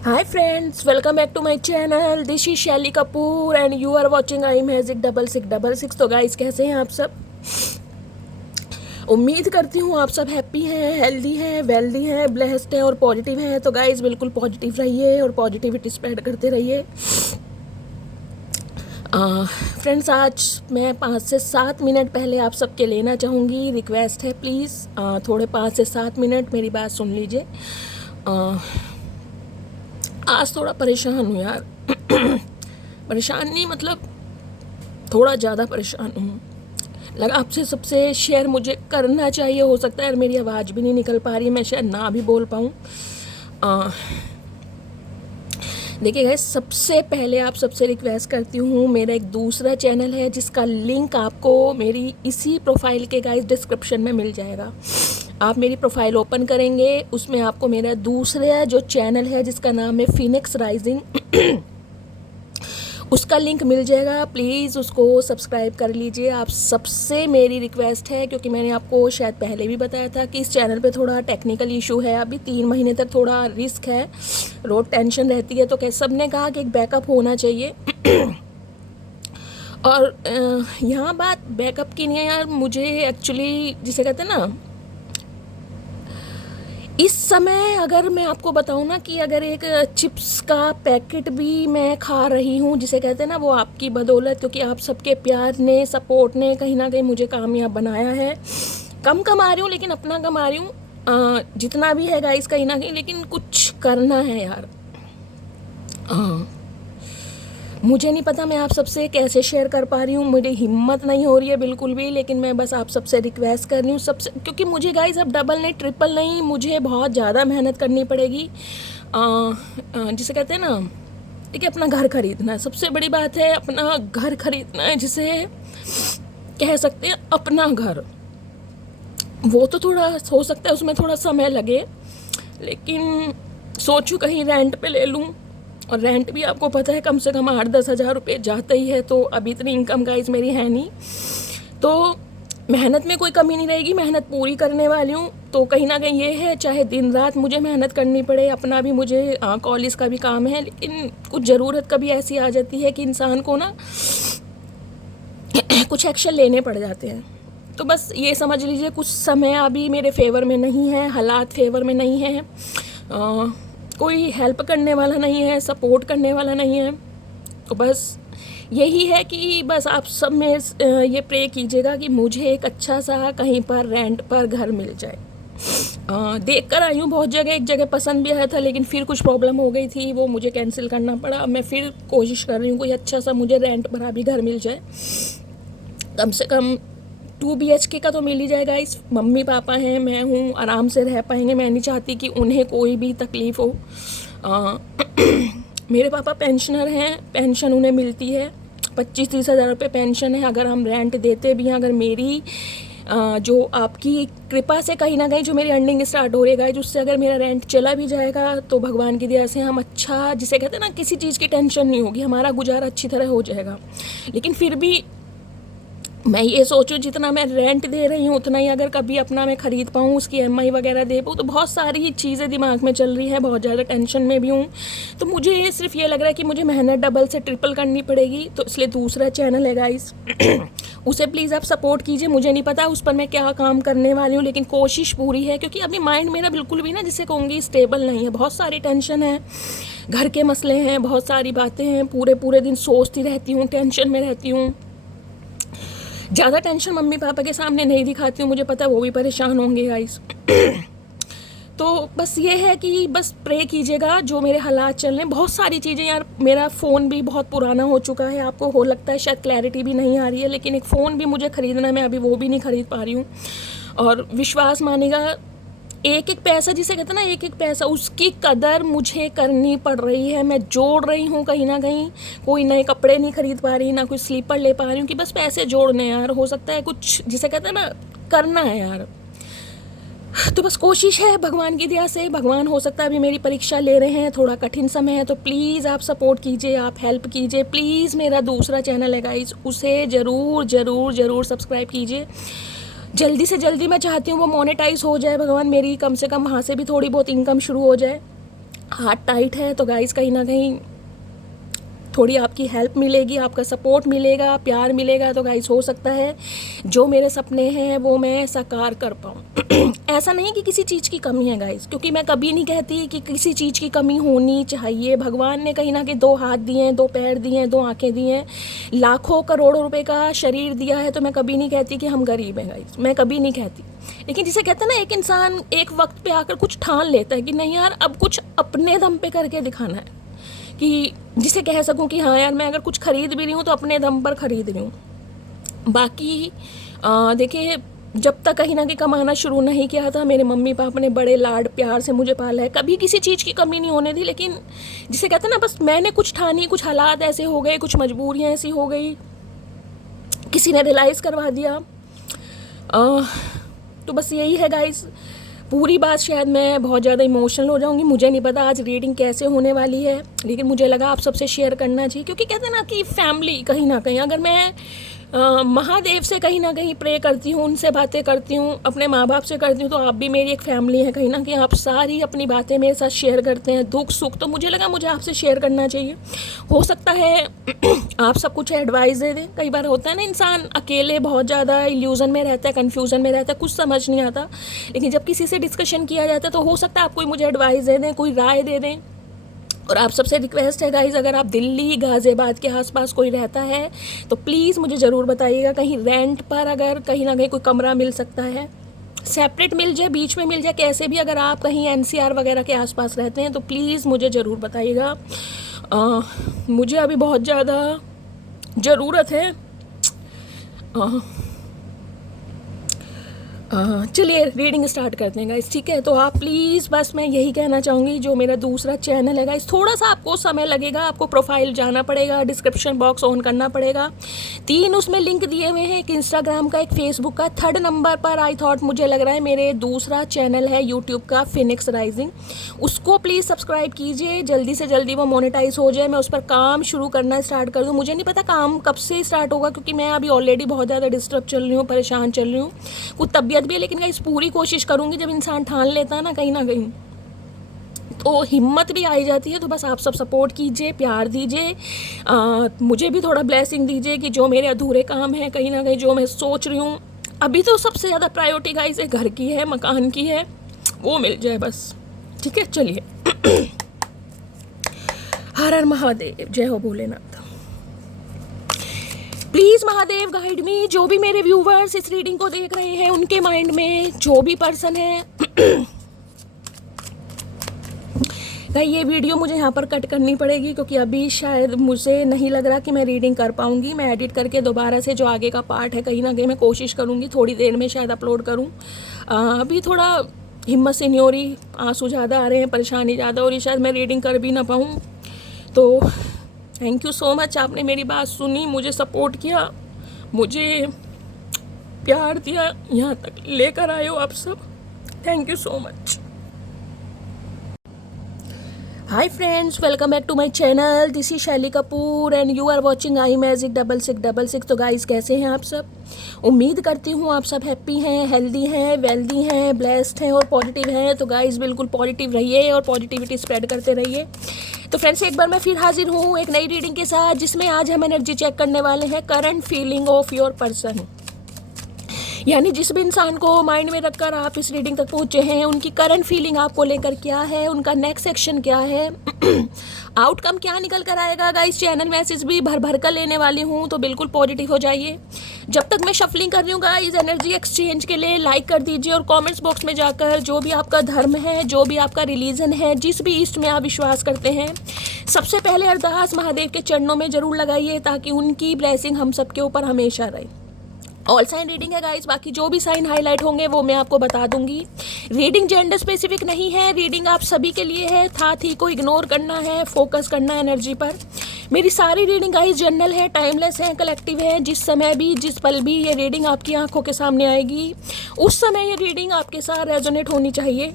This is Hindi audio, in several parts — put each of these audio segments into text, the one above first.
Hi friends, welcome back to my channel. This is Shelly Kapoor and you are watching iMagic 6666. तो गाइस कैसे हैं आप सब? उम्मीद करती हूँ आप सब हैप्पी हैं, हेल्दी हैं, वेल्दी हैं, ब्लेस्ड हैं और पॉजिटिव हैं। तो गाइस बिल्कुल पॉजिटिव रहिए और पॉजिटिविटी स्प्रेड करते रहिए। फ्रेंड्स आज मैं 5 से 7 मिनट पहले आप सबके लेना चाहूँगी। रिक्वेस्ट है प्लीज़ थोड़े 5 से 7 मिनट मेरी बात सुन लीजिए। आज थोड़ा परेशान हूँ यार। परेशान नहीं मतलब थोड़ा ज़्यादा परेशान हूँ। लगा आपसे सबसे शेयर मुझे करना चाहिए। हो सकता है मेरी आवाज़ भी नहीं निकल पा रही, मैं शायद ना भी बोल पाऊँ। देखिए गाइस, सबसे पहले आप सबसे रिक्वेस्ट करती हूँ, मेरा एक दूसरा चैनल है जिसका लिंक आपको मेरी इसी प्रोफाइल के गाइस डिस्क्रिप्शन में मिल जाएगा। आप मेरी प्रोफाइल ओपन करेंगे, उसमें आपको मेरा दूसरा जो चैनल है जिसका नाम है फिनिक्स राइजिंग उसका लिंक मिल जाएगा। प्लीज़ उसको सब्सक्राइब कर लीजिए। आप सबसे मेरी रिक्वेस्ट है, क्योंकि मैंने आपको शायद पहले भी बताया था कि इस चैनल पे थोड़ा टेक्निकल इशू है। अभी 3 महीने तक थोड़ा रिस्क है, रोड टेंशन रहती है। तो सब ने कहा कि एक बैकअप होना चाहिए। और यहाँ बात बैकअप की नहीं है यार, मुझे एक्चुअली जिसे कहते हैं ना, इस समय अगर मैं आपको बताऊं ना कि अगर एक चिप्स का पैकेट भी मैं खा रही हूँ, जिसे कहते हैं ना, वो आपकी बदौलत, क्योंकि आप सबके प्यार ने, सपोर्ट ने कहीं ना कहीं मुझे कामयाब बनाया है। कम कमा रही हूँ लेकिन अपना कमा रही हूँ, जितना भी है गाइस कहीं ना कहीं, लेकिन कुछ करना है यार। मुझे नहीं पता मैं आप सबसे कैसे शेयर कर पा रही हूँ, मेरी हिम्मत नहीं हो रही है बिल्कुल भी। लेकिन मैं बस आप सबसे रिक्वेस्ट कर रही हूँ सबसे, क्योंकि मुझे गाइस अब डबल नहीं ट्रिपल नहीं, मुझे बहुत ज़्यादा मेहनत करनी पड़ेगी। जिसे कहते हैं ना, ठीक है, अपना घर खरीदना है, सबसे बड़ी बात है अपना घर खरीदना है, जिसे कह सकते हैं अपना घर। वो तो थोड़ा हो सकता है उसमें थोड़ा समय लगे, लेकिन सोचूं कहीं रेंट पे ले लूँ, और रेंट भी आपको पता है कम से कम 8-10 हज़ार रुपये जाता ही है। तो अभी इतनी इनकम गाइस मेरी है नहीं, तो मेहनत में कोई कमी नहीं रहेगी, मेहनत पूरी करने वाली हूँ। तो कहीं ना कहीं ये है, चाहे दिन रात मुझे मेहनत करनी पड़े, अपना भी मुझे कॉलेज का भी काम है, लेकिन कुछ ज़रूरत कभी ऐसी आ जाती है कि इंसान को ना कुछ एक्शन लेने पड़ जाते हैं। तो बस ये समझ लीजिए कुछ समय अभी मेरे फेवर में नहीं है, हालात फेवर में नहीं है, कोई हेल्प करने वाला नहीं है, सपोर्ट करने वाला नहीं है। तो बस यही है कि बस आप सब में ये प्रे कीजिएगा कि मुझे एक अच्छा सा कहीं पर रेंट पर घर मिल जाए। देख कर आई हूँ बहुत जगह, एक जगह पसंद भी आया था लेकिन फिर कुछ प्रॉब्लम हो गई थी, वो मुझे कैंसिल करना पड़ा। मैं फिर कोशिश कर रही हूँ कोई अच्छा सा मुझे रेंट पर भी घर मिल जाए, कम से कम 2 BHK का तो मिल ही जाएगा। इस मम्मी पापा हैं, मैं हूँ, आराम से रह पाएंगे। मैं नहीं चाहती कि उन्हें कोई भी तकलीफ़ हो। मेरे पापा पेंशनर हैं, पेंशन उन्हें मिलती है, 25-30 हज़ार रुपये पेंशन है। अगर हम रेंट देते भी हैं, अगर मेरी जो आपकी कृपा से कहीं ना कहीं जो मेरी अर्निंग स्टार्ट हो रही है, उससे अगर मेरा रेंट चला भी जाएगा तो भगवान की दया से हम अच्छा, जिसे कहते हैं ना, किसी चीज़ की टेंशन नहीं होगी, हमारा गुजारा अच्छी तरह हो जाएगा। लेकिन फिर भी मैं ये सोचूं जितना मैं रेंट दे रही हूँ उतना ही अगर कभी अपना मैं ख़रीद पाऊँ, उसकी EMI वगैरह दे पाऊँ, तो बहुत सारी चीज़ें दिमाग में चल रही है, बहुत ज़्यादा टेंशन में भी हूँ। तो मुझे ये सिर्फ ये लग रहा है कि मुझे मेहनत डबल से ट्रिपल करनी पड़ेगी। तो इसलिए दूसरा चैनल है गाइस, उसे प्लीज़ आप सपोर्ट कीजिए। मुझे नहीं पता उस पर मैं क्या काम करने वाली हूँ, लेकिन कोशिश पूरी है, क्योंकि अभी माइंड मेरा बिल्कुल भी ना, जिसे कहूँगी, स्टेबल नहीं है। बहुत सारी टेंशन है, घर के मसले हैं, बहुत सारी बातें हैं, पूरे पूरे दिन सोचती रहती हूँ, टेंशन में रहती हूँ। ज़्यादा टेंशन मम्मी पापा के सामने नहीं दिखाती हूँ, मुझे पता है वो भी परेशान होंगे गाइस। तो बस ये है कि बस प्रे कीजिएगा, जो मेरे हालात चल रहे हैं, बहुत सारी चीज़ें यार। मेरा फ़ोन भी बहुत पुराना हो चुका है, आपको हो लगता है शायद क्लैरिटी भी नहीं आ रही है, लेकिन एक फ़ोन भी मुझे ख़रीदना है, मैं अभी वो भी नहीं ख़रीद पा रही हूँ। और विश्वास मानेगा, एक एक पैसा, जिसे कहते हैं ना, एक एक पैसा, उसकी कदर मुझे करनी पड़ रही है। मैं जोड़ रही हूँ कहीं ना कहीं, कोई नए कपड़े नहीं खरीद पा रही, ना कोई स्लीपर ले पा रही हूँ, कि बस पैसे जोड़ने यार। हो सकता है कुछ, जिसे कहते हैं ना, करना है यार। तो बस कोशिश है भगवान की दया से। भगवान हो सकता है अभी मेरी परीक्षा ले रहे हैं, थोड़ा कठिन समय है, तो प्लीज़ आप सपोर्ट कीजिए, आप हेल्प कीजिए प्लीज़। मेरा दूसरा चैनल है गाइस, उसे ज़रूर ज़रूर ज़रूर सब्सक्राइब कीजिए। जल्दी से जल्दी मैं चाहती हूँ वो मोनेटाइज हो जाए, भगवान, मेरी कम से कम वहाँ से भी थोड़ी बहुत इनकम शुरू हो जाए। हाथ टाइट है, तो गाइस कहीं ना कहीं थोड़ी आपकी हेल्प मिलेगी, आपका सपोर्ट मिलेगा, प्यार मिलेगा, तो गाइस हो सकता है जो मेरे सपने हैं वो मैं साकार कर पाऊँ। ऐसा नहीं कि किसी चीज़ की कमी है गाइस, क्योंकि मैं कभी नहीं कहती कि किसी चीज़ की कमी होनी चाहिए। भगवान ने कहीं ना कहीं 2 हाथ दिए हैं, 2 पैर दिए हैं, 2 आंखें दी हैं, लाखों करोड़ों रुपए का शरीर दिया है, तो मैं कभी नहीं कहती कि हम गरीब हैं गाइस, मैं कभी नहीं कहती। लेकिन जिसे कहते हैं ना, एक इंसान एक वक्त पे आकर कुछ ठान लेता है कि नहीं यार अब कुछ अपने दम पे करके दिखाना है, कि जिसे कह सकूं कि हाँ यार मैं अगर कुछ खरीद भी रही हूँ तो अपने दम पर खरीद रही हूँ। बाकी देखिए, जब तक कहीं ना कहीं कमाना शुरू नहीं किया था, मेरे मम्मी पापा ने बड़े लाड प्यार से मुझे पाला है, कभी किसी चीज़ की कमी नहीं होने दी। लेकिन जिसे कहते हैं ना, बस मैंने कुछ ठानी, कुछ हालात ऐसे हो गए, कुछ मजबूरियाँ ऐसी हो गई, किसी ने रियलाइज़ करवा दिया। तो बस यही है गाइस। पूरी बात शायद मैं बहुत ज़्यादा इमोशनल हो जाऊंगी, मुझे नहीं पता आज रीडिंग कैसे होने वाली है, लेकिन मुझे लगा आप सबसे शेयर करना चाहिए, क्योंकि कहते हैं ना कि फैमिली कहीं ना कहीं, अगर मैं महादेव से कहीं ना कहीं प्रे करती हूँ, उनसे बातें करती हूँ, अपने माँ बाप से करती हूँ, तो आप भी मेरी एक फैमिली है कहीं ना कहीं, आप सारी अपनी बातें मेरे साथ शेयर करते हैं, दुख सुख, तो मुझे लगा मुझे आपसे शेयर करना चाहिए। हो सकता है आप सब कुछ एडवाइस दे दें। कई बार होता है ना, इंसान अकेले बहुत ज़्यादा इल्यूज़न में रहता है, कन्फ्यूज़न में रहता है, कुछ समझ नहीं आता, लेकिन जब किसी से डिस्कशन किया जाता है तो हो सकता है आप कोई मुझे एडवाइस दे दें, कोई राय दे दें। और आप सबसे रिक्वेस्ट है गाइज, अगर आप दिल्ली गाज़ियाबाद के आसपास कोई रहता है तो प्लीज़ मुझे ज़रूर बताइएगा, कहीं रेंट पर अगर कहीं ना कहीं कोई कमरा मिल सकता है, सेपरेट मिल जाए, बीच में मिल जाए, कैसे भी, अगर आप कहीं एनसीआर वगैरह के आसपास रहते हैं तो प्लीज़ मुझे ज़रूर बताइएगा। मुझे अभी बहुत ज़्यादा ज़रूरत है। चलिए रीडिंग स्टार्ट करते हैं गाइस, ठीक है। तो आप प्लीज़, बस मैं यही कहना चाहूँगी, जो मेरा दूसरा चैनल है गाइस, थोड़ा सा आपको समय लगेगा, आपको प्रोफाइल जाना पड़ेगा, डिस्क्रिप्शन बॉक्स ऑन करना पड़ेगा, 3 उसमें लिंक दिए हुए हैं, एक इंस्टाग्राम का, एक फेसबुक का। 3rd नंबर पर आई थॉट, मुझे लग रहा है मेरे दूसरा चैनल है यूट्यूब का, फिनिक्स राइजिंग, उसको प्लीज़ सब्सक्राइब कीजिए, जल्दी से जल्दी वो मोनेटाइज हो जाए, मैं उस पर काम शुरू करना स्टार्ट कर दूँ। मुझे नहीं पता काम कब से स्टार्ट होगा, क्योंकि मैं अभी ऑलरेडी बहुत ज़्यादा डिस्टर्ब चल रही हूँ, परेशान चल रही हूँ, कुछ तबीयत भी है, लेकिन गाइस पूरी कोशिश करूंगी। जब इंसान ठान लेता है ना कहीं तो हिम्मत भी आई जाती है। तो बस आप सब सपोर्ट कीजिए, प्यार दीजिए, मुझे भी थोड़ा ब्लेसिंग दीजिए कि जो मेरे अधूरे काम हैं, कहीं ना कहीं जो मैं सोच रही हूँ, अभी तो सबसे ज़्यादा प्रायोरिटी गाइस घर की है, मकान की है, वो मिल जाए बस, ठीक है। चलिए, हर हर महादेव, जय हो भोलेनाथ। प्लीज़ महादेव गाइड मी, जो भी मेरे व्यूवर्स इस रीडिंग को देख रहे हैं, उनके माइंड में जो भी पर्सन है ये वीडियो मुझे यहाँ पर कट करनी पड़ेगी, क्योंकि अभी शायद मुझे नहीं लग रहा कि मैं रीडिंग कर पाऊँगी। मैं एडिट करके दोबारा से जो आगे का पार्ट है कहीं ना कहीं मैं कोशिश करूँगी थोड़ी देर में शायद अपलोड करूँ। अभी थोड़ा हिम्मत से नहीं हो रही, आंसू ज़्यादा आ रहे हैं, परेशानी ज़्यादा हो रही, शायद मैं रीडिंग कर भी ना पाऊँ। तो थैंक यू सो मच, आपने मेरी बात सुनी, मुझे सपोर्ट किया, मुझे प्यार दिया, यहाँ तक लेकर आए हो आप सब, thank you so much. Hi friends, welcome back to my channel, this is Shaily Kapoor and you are watching I Magic 6666। तो गाइस कैसे हैं आप सब? उम्मीद करती हूँ आप सब हैप्पी हैं, हेल्दी हैं, वेल्दी हैं, ब्लेस्ड हैं और पॉजिटिव हैं। तो गाइस बिल्कुल पॉजिटिव रहिए और पॉजिटिविटी स्प्रेड करते रहिए। तो फ्रेंड्स, एक बार मैं फिर हाजिर हूँ एक नई रीडिंग के साथ, जिसमें आज हम एनर्जी चेक करने वाले हैं current feeling of your person. यानी जिस भी इंसान को माइंड में रखकर आप इस रीडिंग तक पहुंचे हैं, उनकी करंट फीलिंग आपको लेकर क्या है, उनका नेक्स्ट एक्शन क्या है, आउटकम क्या निकल कर आएगा। गाइस चैनल मैसेज भी भर भर कर लेने वाली हूँ, तो बिल्कुल पॉजिटिव हो जाइए। जब तक मैं शफलिंग कर रही हूँ गाइस, एनर्जी एक्सचेंज के लिए लाइक कर दीजिए और कमेंट्स बॉक्स में जाकर जो भी आपका धर्म है, जो भी आपका रिलीजन है, जिस भी ईस्ट में आप विश्वास करते हैं, सबसे पहले अरदास महादेव के चरणों में जरूर लगाइए, ताकि उनकी ब्लेसिंग हम सबके ऊपर हमेशा रहे। ऑल साइन रीडिंग है गाइस, बाकी जो भी साइन हाईलाइट होंगे वो मैं आपको बता दूंगी। रीडिंग जेंडर स्पेसिफिक नहीं है, रीडिंग आप सभी के लिए है। साथ ही को इग्नोर करना है, फोकस करना है एनर्जी पर। मेरी सारी रीडिंग गाइस जनरल है, टाइमलेस है, कलेक्टिव है। जिस समय भी, जिस पल भी ये रीडिंग आपकी आंखों के सामने आएगी, उस समय ये रीडिंग आपके साथ रेजोनेट होनी चाहिए।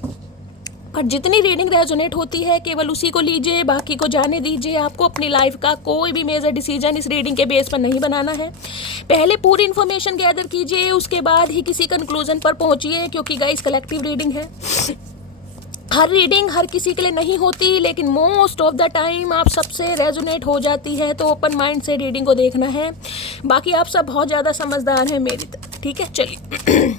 और जितनी रीडिंग रेजोनेट होती है केवल उसी को लीजिए, बाकी को जाने दीजिए। आपको अपनी लाइफ का कोई भी मेजर डिसीजन इस रीडिंग के बेस पर नहीं बनाना है। पहले पूरी इन्फॉर्मेशन गैदर कीजिए, उसके बाद ही किसी कंक्लूजन पर पहुंचिए, क्योंकि गाइस कलेक्टिव रीडिंग है। हर रीडिंग हर किसी के लिए नहीं होती, लेकिन मोस्ट ऑफ द टाइम आप सबसे रेजोनेट हो जाती है, तो ओपन माइंड से रीडिंग को देखना है। बाकी आप सब बहुत ज़्यादा समझदार हैं मेरी तरह, ठीक है। चलिए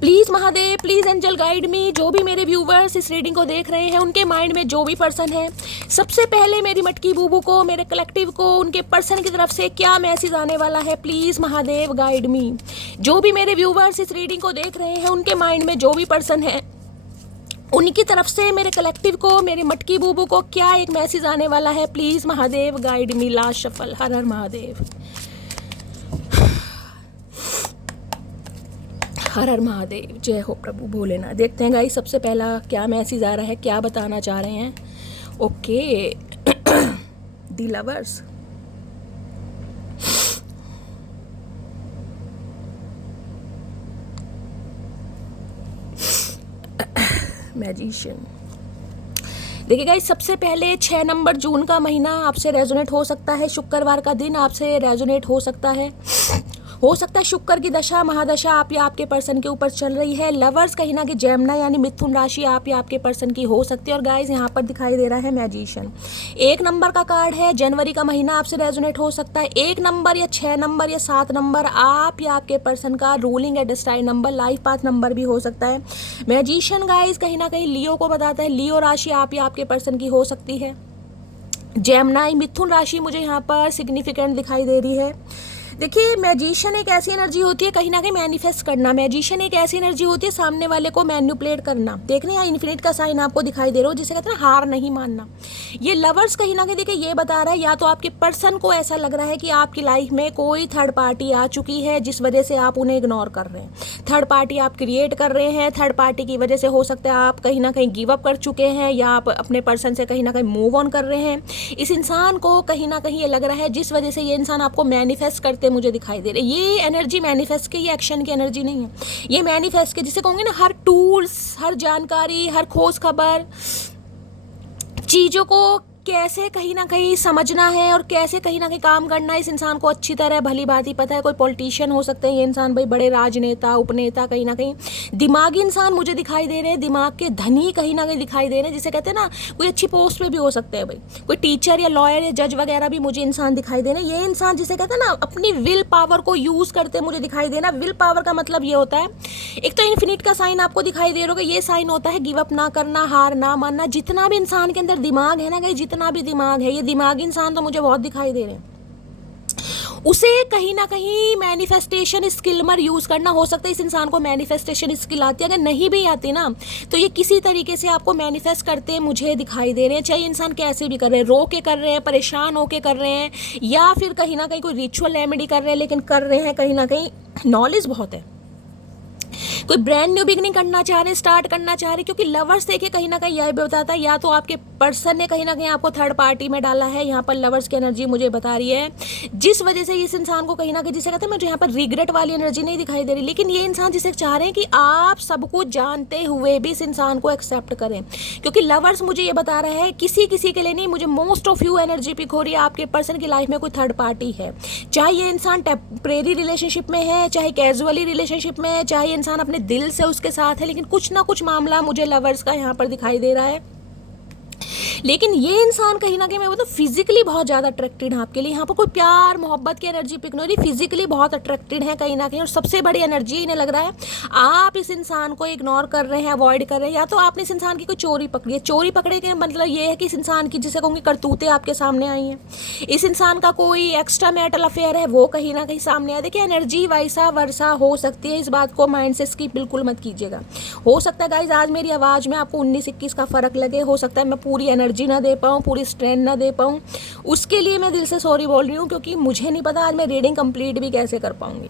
please Mahadev, please angel guide me. जो भी मेरे व्यूवर्स इस रीडिंग को देख रहे हैं, उनके माइंड में जो भी पर्सन है, सबसे पहले मेरी मटकी बूबू को, मेरे कलेक्टिव को, उनके पर्सन की तरफ से क्या मैसेज आने वाला है, प्लीज़ महादेव गाइड मी। जो भी मेरे व्यूवर्स इस रीडिंग को देख रहे हैं, उनके माइंड में जो भी पर्सन है, उनकी तरफ से मेरे कलेक्टिव को, मेरे मटकी बूबू को क्या एक मैसेज आने वाला है, please Mahadev guide me. Last shuffle. हर हर महादेव, हर हर महादेव, जय हो प्रभु भोलेनाथ। देखते हैं गाइस सबसे पहला क्या मैसेज आ रहा है, क्या बताना चाह रहे हैं। ओके दी लवर्स, मैजिशियन। देखिए गाइस, सबसे पहले 6 नंबर जून का महीना आपसे रेजोनेट हो सकता है। शुक्रवार का दिन आपसे रेजोनेट हो सकता है। शुक्र की दशा महादशा आप या आपके पर्सन के ऊपर चल रही है। लवर्स कहीं ना कहीं जेमिनी यानी मिथुन राशि आप या आपके पर्सन की हो सकती है। और गाइस यहाँ पर दिखाई दे रहा है मैजिशियन। 1 नंबर का कार्ड है। जनवरी का महीना आपसे रेजोनेट हो सकता है। 1 नंबर या 6 नंबर या 7 नंबर आप या आपके पर्सन का रूलिंग या destine number, life path number भी हो सकता है। मैजिशियन गाइस कहीं ना कहीं लियो को बताता है। लियो राशि आप या आपके पर्सन की हो सकती है। जेमिनी मिथुन राशि मुझे यहाँ पर सिग्निफिकेंट दिखाई दे रही है। देखिए, मैजिशियन एक ऐसी एनर्जी होती है कहीं ना कहीं मैनिफेस्ट करना। मैजिशियन एक ऐसी एनर्जी होती है सामने वाले को मैनिपुलेट करना। देख रहे हैं, यहाँ इन्फिनिट का साइन आपको दिखाई दे रहा हो, जिसे कहते हैं हार नहीं मानना। ये लवर्स कहीं ना कहीं देखिए ये बता रहा है, या तो आपके पर्सन को ऐसा लग रहा है कि आपकी लाइफ में कोई थर्ड पार्टी आ चुकी है, जिस वजह से आप उन्हें इग्नोर कर रहे हैं। थर्ड पार्टी आप क्रिएट कर रहे हैं। थर्ड पार्टी की वजह से हो सकता है आप कहीं ना कहीं गिव अप कर चुके हैं, या आप अपने पर्सन से कहीं ना कहीं मूव ऑन कर रहे हैं। इस इंसान को कहीं ना कहीं ये लग रहा है, जिस वजह से ये इंसान आपको मैनिफेस्ट करते मुझे दिखाई दे रहे। ये एनर्जी मैनिफेस्ट की, ये एक्शन की एनर्जी नहीं है। ये मैनिफेस्ट के, जिसे कहूँगे ना, हर टूल्स, हर जानकारी, हर खोज खबर, चीज़ों को कैसे कहीं ना कहीं समझना है और कैसे कहीं ना कहीं काम करना है, इस इंसान को अच्छी तरह भली बात ही पता है। कोई पॉलिटिशियन हो सकते हैं ये इंसान, भाई बड़े राजनेता, उपनेता, कहीं ना कहीं दिमागी इंसान मुझे दिखाई दे रहे हैं। दिमाग के धनी कहीं ना कहीं दिखाई दे रहे हैं, जिसे कहते हैं ना, कोई अच्छी पोस्ट पे भी हो सकते हैं भाई। कोई टीचर या लॉयर या जज वगैरह भी मुझे इंसान दिखाई दे रहे हैं। ये इंसान जिसे कहते हैं ना, अपनी विल पावर को यूज़ करते मुझे दिखाई देना। विल पावर का मतलब ये होता है, एक तो इन्फिनिट का साइन आपको दिखाई दे रहा होगा, ये साइन होता है गिव अप ना करना, हार ना मानना। जितना भी इंसान के अंदर दिमाग है ना गाइस, जितना भी दिमाग है, ये दिमागी इंसान तो मुझे बहुत दिखाई दे रहे हैं। उसे कहीं ना कहीं मैनिफेस्टेशन स्किल में यूज करना। हो सकता है इस इंसान को मैनिफेस्टेशन स्किल आती है, अगर नहीं भी आती ना तो ये किसी तरीके से आपको मैनिफेस्ट करते मुझे दिखाई दे रहे हैं। चाहे इंसान कैसे भी कर रहे हैं, रो के कर रहे हैं, परेशान होके कर रहे हैं, या फिर कहीं ना कहीं कोई रिचुअल रेमेडी कर रहे हैं, लेकिन कर रहे हैं कहीं ना कहीं नॉलेज बहुत है। कोई ब्रांड न्यू बिगनिंग करना चाह रहे हैं, स्टार्ट करना चाह रहे हैं, क्योंकि लवर्स देखिए कहीं ना कहीं यह भी बताता है, या तो आपके पर्सन ने कहीं ना कहीं आपको थर्ड पार्टी में डाला है। यहाँ पर लवर्स की एनर्जी मुझे बता रही है, जिस वजह से इस इंसान को कहीं ना कहीं, जिसे कहते हैं, मुझे यहाँ पर रिग्रेट वाली एनर्जी नहीं दिखाई दे रही। लेकिन ये इंसान जिसे चाह रहे हैं कि आप सब कुछ जानते हुए भी इस इंसान को एक्सेप्ट करें, क्योंकि लवर्स मुझे ये बता रहा है, किसी किसी के लिए नहीं, मुझे most of you energy pick हो रही है, आपके पर्सन की लाइफ में कोई थर्ड पार्टी है। चाहे ये इंसान टेम्परेरी रिलेशनशिप में है, चाहे कैजुअली रिलेशनशिप में है, चाहे इंसान अपने दिल से उसके साथ है, लेकिन कुछ ना कुछ मामला मुझे लवर्स का यहाँ पर दिखाई दे रहा है। लेकिन ये इंसान कहीं ना कहीं मैं बताऊँ फिजिकली बहुत ज़्यादा अट्रैक्टेड है आपके लिए। यहाँ पर कोई प्यार मोहब्बत की एनर्जी पिक नहीं हो रही, फिजिकली बहुत अट्रैक्टेड है कहीं ना कहीं। और सबसे बड़ी एनर्जी इन्हें लग रहा है, आप इस इंसान को इग्नोर कर रहे हैं, अवॉइड कर रहे हैं, या तो आपने इस इंसान की कोई चोरी पकड़ी है। चोरी पकड़े के मतलब ये है कि इस इंसान की, जिसे कहूँगी, करतूतें आपके सामने आई हैं। इस इंसान का कोई एक्स्ट्रा मैरिटल अफेयर है, वो कहीं ना कहीं सामने आया। देखिए, एनर्जी वैसा वर्षा हो सकती है, इस बात को माइंड से स्किप बिल्कुल मत कीजिएगा। हो सकता है गाइज आज मेरी आवाज़ में आपको 19-21 का फ़र्क लगे, हो सकता है मैं पूरी एनर्जी ना दे पाऊँ, पूरी स्ट्रेंथ ना दे पाऊँ, उसके लिए मैं दिल से सॉरी बोल रही हूँ, क्योंकि मुझे नहीं पता आज मैं रीडिंग कंप्लीट भी कैसे कर पाऊंगी।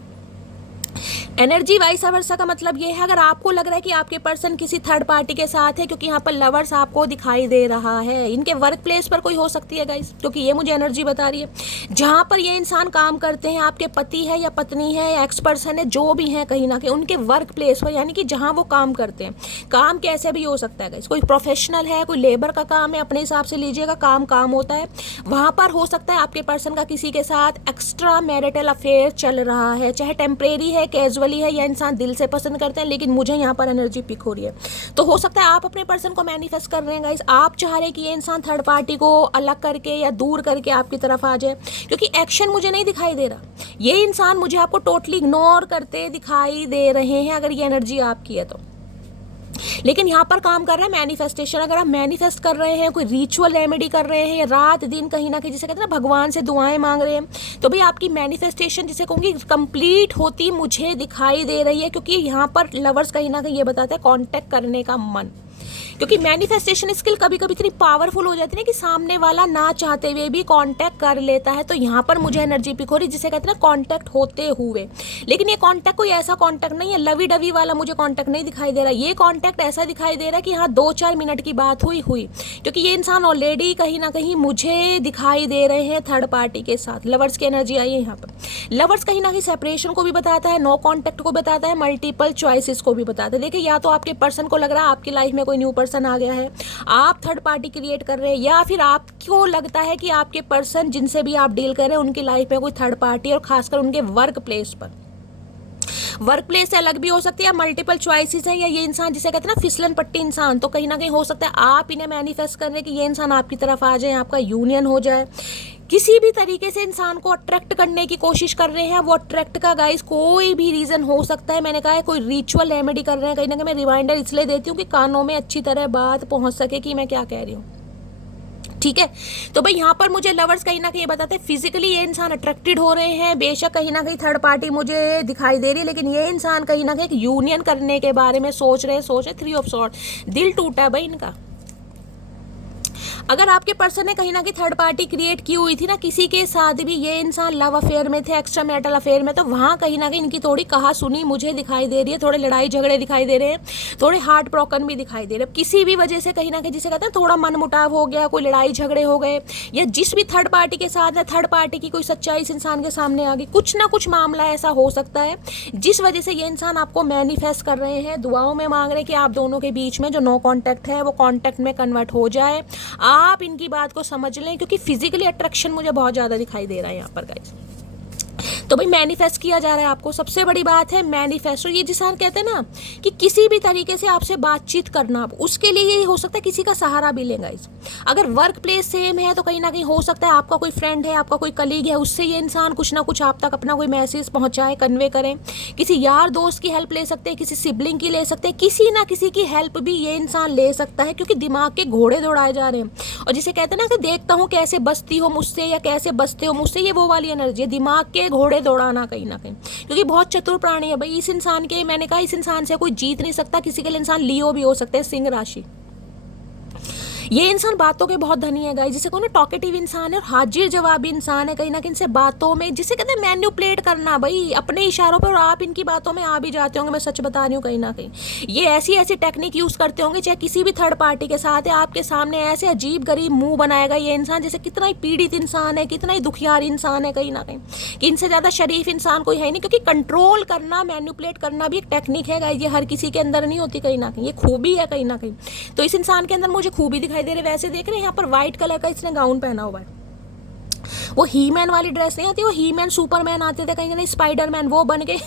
एनर्जी वाइस वर्सा का मतलब ये है, अगर आपको लग रहा है कि आपके पर्सन किसी थर्ड पार्टी के साथ है, क्योंकि यहाँ पर लवर्स आपको दिखाई दे रहा है, इनके वर्क प्लेस पर कोई हो सकती है गाइस, क्योंकि ये मुझे एनर्जी बता रही है। जहाँ पर ये इंसान काम करते हैं, आपके पति है या पत्नी है या एक्स पर्सन है, जो भी है कहीं ना कहीं उनके वर्क प्लेस पर, यानी कि जहाँ वो काम करते हैं। काम कैसे भी हो सकता है गाइस, कोई प्रोफेशनल है, कोई लेबर का काम है, अपने हिसाब से लीजिएगा, काम काम होता है। वहाँ पर हो सकता है आपके पर्सन का किसी के साथ एक्स्ट्रा मैरिटल अफेयर चल रहा है, चाहे टेम्परेरी है, कैजुअल कैजुअली है या इंसान दिल से पसंद करते हैं, लेकिन मुझे यहाँ पर एनर्जी पिक हो रही है। तो हो सकता है आप अपने पर्सन को मैनिफेस्ट कर रहे हैं गाइस, आप चाह रहे हैं कि ये इंसान थर्ड पार्टी को अलग करके या दूर करके आपकी तरफ आ जाए, क्योंकि एक्शन मुझे नहीं दिखाई दे रहा। ये इंसान मुझे आपको टोटली इग्नोर करते दिखाई दे रहे हैं अगर ये एनर्जी आपकी है तो। लेकिन यहाँ पर काम कर रहा है मैनिफेस्टेशन। अगर आप मैनिफेस्ट कर रहे हैं, कोई रिचुअल रेमेडी कर रहे हैं, या रात दिन कहीं ना कहीं जिसे कहते हैं ना भगवान से दुआएं मांग रहे हैं, तो भाई आपकी मैनिफेस्टेशन जिसे कहूँगी कंप्लीट होती मुझे दिखाई दे रही है। क्योंकि यहाँ पर लवर्स कहीं ना कहीं ये बताते हैं कॉन्टैक्ट करने का मन, क्योंकि मैनिफेस्टेशन स्किल कभी कभी इतनी पावरफुल हो जाती है कि सामने वाला ना चाहते हुए भी कांटेक्ट कर लेता है। तो यहाँ पर मुझे एनर्जी पिक हो रही जिसे कहते हैं ना कांटेक्ट होते हुए। लेकिन ये कांटेक्ट कोई ऐसा कांटेक्ट नहीं है, लवी डवी वाला मुझे कांटेक्ट नहीं दिखाई दे रहा। ये कांटेक्ट ऐसा दिखाई दे रहा है कि हाँ 2-4 मिनट की बात हुई, क्योंकि ये इंसान ऑलरेडी कहीं ना कहीं मुझे दिखाई दे रहे हैं थर्ड पार्टी के साथ। लवर्स की एनर्जी आई है यहाँ पर। लवर्स कहीं ना कहीं सेपरेशन को भी बताता है, नो कॉन्टेक्ट को बताता है, मल्टीपल चॉइसेस को भी बताता है। देखिए, या तो आपके पर्सन को लग रहा है आपकी लाइफ में कोई न्यू पर्सन आ गया है, आप थर्ड पार्टी क्रिएट कर रहे हैं, या फिर आपको लगता है कि आपके पर्सन जिनसे भी आप डील कर रहे हैं उनकी लाइफ में कोई थर्ड पार्टी, और खासकर उनके वर्क प्लेस पर। वर्क प्लेस से अलग भी हो सकती है, मल्टीपल चॉइसेस है, या ये इंसान जिसे कहते हैं ना फिसलन पट्टी इंसान, तो कहीं ना कहीं हो सकता है आप इन्हें मैनिफेस्ट कर रहे हैं कि ये इंसान आपकी तरफ आ जाए, आपका यूनियन हो जाए। किसी भी तरीके से इंसान को अट्रैक्ट करने की कोशिश कर रहे हैं। वो अट्रैक्ट का गाइस कोई भी रीजन हो सकता है। मैंने कहा है कोई रिचुअल रेमेडी कर रहे हैं, कहीं ना कहीं मैं रिमाइंडर इसलिए देती हूँ कि कानों में अच्छी तरह बात पहुँच सके कि मैं क्या कह रही हूँ, ठीक है। तो भाई यहाँ पर मुझे लवर्स कहीं ना कहीं बताते हैं फिजिकली ये इंसान अट्रैक्टेड हो रहे हैं। बेशक कहीं ना कहीं थर्ड पार्टी मुझे दिखाई दे रही है, लेकिन ये इंसान कहीं ना कहीं यूनियन करने के बारे में सोच रहे हैं। 3 ऑफ सॉर्ड, दिल टूटा है भाई इनका। अगर आपके पर्सन ने कहीं ना कहीं थर्ड पार्टी क्रिएट की हुई थी ना किसी के साथ भी, ये इंसान लव अफेयर में थे, एक्स्ट्रा मैरिटल अफेयर में, तो वहाँ कहीं ना कहीं इनकी थोड़ी कहा सुनी मुझे दिखाई दे रही है। थोड़े लड़ाई झगड़े दिखाई दे रहे हैं, थोड़े हार्ट ब्रोकन भी दिखाई दे रहे हैं। किसी भी वजह से कहीं ना कहीं जिसे कहते हैं थोड़ा मन मुटाव हो गया, कोई लड़ाई झगड़े हो गए, या जिस भी थर्ड पार्टी के साथ है थर्ड पार्टी की कोई सच्चाई इस इंसान के सामने आ गई। कुछ ना कुछ मामला ऐसा हो सकता है जिस वजह से ये इंसान आपको मैनिफेस्ट कर रहे हैं, दुआओं में मांग रहे हैं कि आप दोनों के बीच में जो नो कॉन्टैक्ट है वो कॉन्टैक्ट में कन्वर्ट हो जाए। आप इनकी बात को समझ लें, क्योंकि फिजिकली अट्रैक्शन मुझे बहुत ज्यादा दिखाई दे रहा है यहाँ पर गाइस। तो भाई मैनिफेस्ट किया जा रहा है आपको। सबसे बड़ी बात है मैनिफेस्टो। ये जिसान कहते हैं ना कि किसी भी तरीके से आपसे बातचीत करना, उसके लिए ये हो सकता है किसी का सहारा भी लें गाइस। अगर वर्क प्लेस सेम है तो कहीं ना कहीं हो सकता है आपका कोई फ्रेंड है, आपका कोई कलीग है, उससे ये इंसान कुछ ना कुछ आप तक अपना कोई मैसेज पहुंचाए, कन्वे करें। किसी यार दोस्त की हेल्प ले सकते हैं, किसी सिबलिंग की ले सकते हैं, किसी ना किसी की हेल्प भी ये इंसान ले सकता है, क्योंकि दिमाग के घोड़े दौड़ाए जा रहे हैं। और जिसे कहते हैं ना कि देखता हूँ कैसे बचती हो मुझसे या कैसे बचते हो मुझसे, ये वो वाली एनर्जी है, दिमाग के घोड़े दौड़ाना कहीं ना कहीं, क्योंकि बहुत चतुर प्राणी है भाई इस इंसान के। मैंने कहा इस इंसान से कोई जीत नहीं सकता। किसी के लिए इंसान लियो भी हो सकते हैं, सिंह राशि। ये इंसान बातों के बहुत धनी है गाइस, जिसे को ना टॉकेटिव इंसान है और हाजिर जवाबी इंसान है। कहीं ना कहीं से बातों में जिसे कहते हैं मैन्युपुलेट करना भाई अपने इशारों पर, और आप इनकी बातों में आ भी जाते होंगे। मैं सच बता रही हूँ, कहीं ना कहीं ये ऐसी ऐसी टेक्निक यूज करते होंगे, चाहे किसी भी थर्ड पार्टी के साथ है, आपके सामने ऐसे अजीब गरीब मुंह बनाएगा ये इंसान जैसे कितना ही पीड़ित इंसान है, कितना ही दुखियार इंसान है कहीं ना कहीं, कि इनसे ज्यादा शरीफ इंसान कोई है नहीं। क्योंकि कंट्रोल करना, मैन्युपुलेट करना भी एक टेक्निक है गाइस, ये हर किसी के अंदर नहीं होती, कहीं ना कहीं ये खूबी है कहीं ना कहीं। तो इस इंसान के अंदर मुझे खूबी दिखाई दे रही है। वैसे देख रहे हैं यहाँ पर व्हाइट कलर का इसने गाउन पहना हुआ है, वो ही मैन वाली ड्रेस नहीं आती, वो ही मैन सुपरमैन आते थे कहीं ना स्पाइडरमैन, वो बन के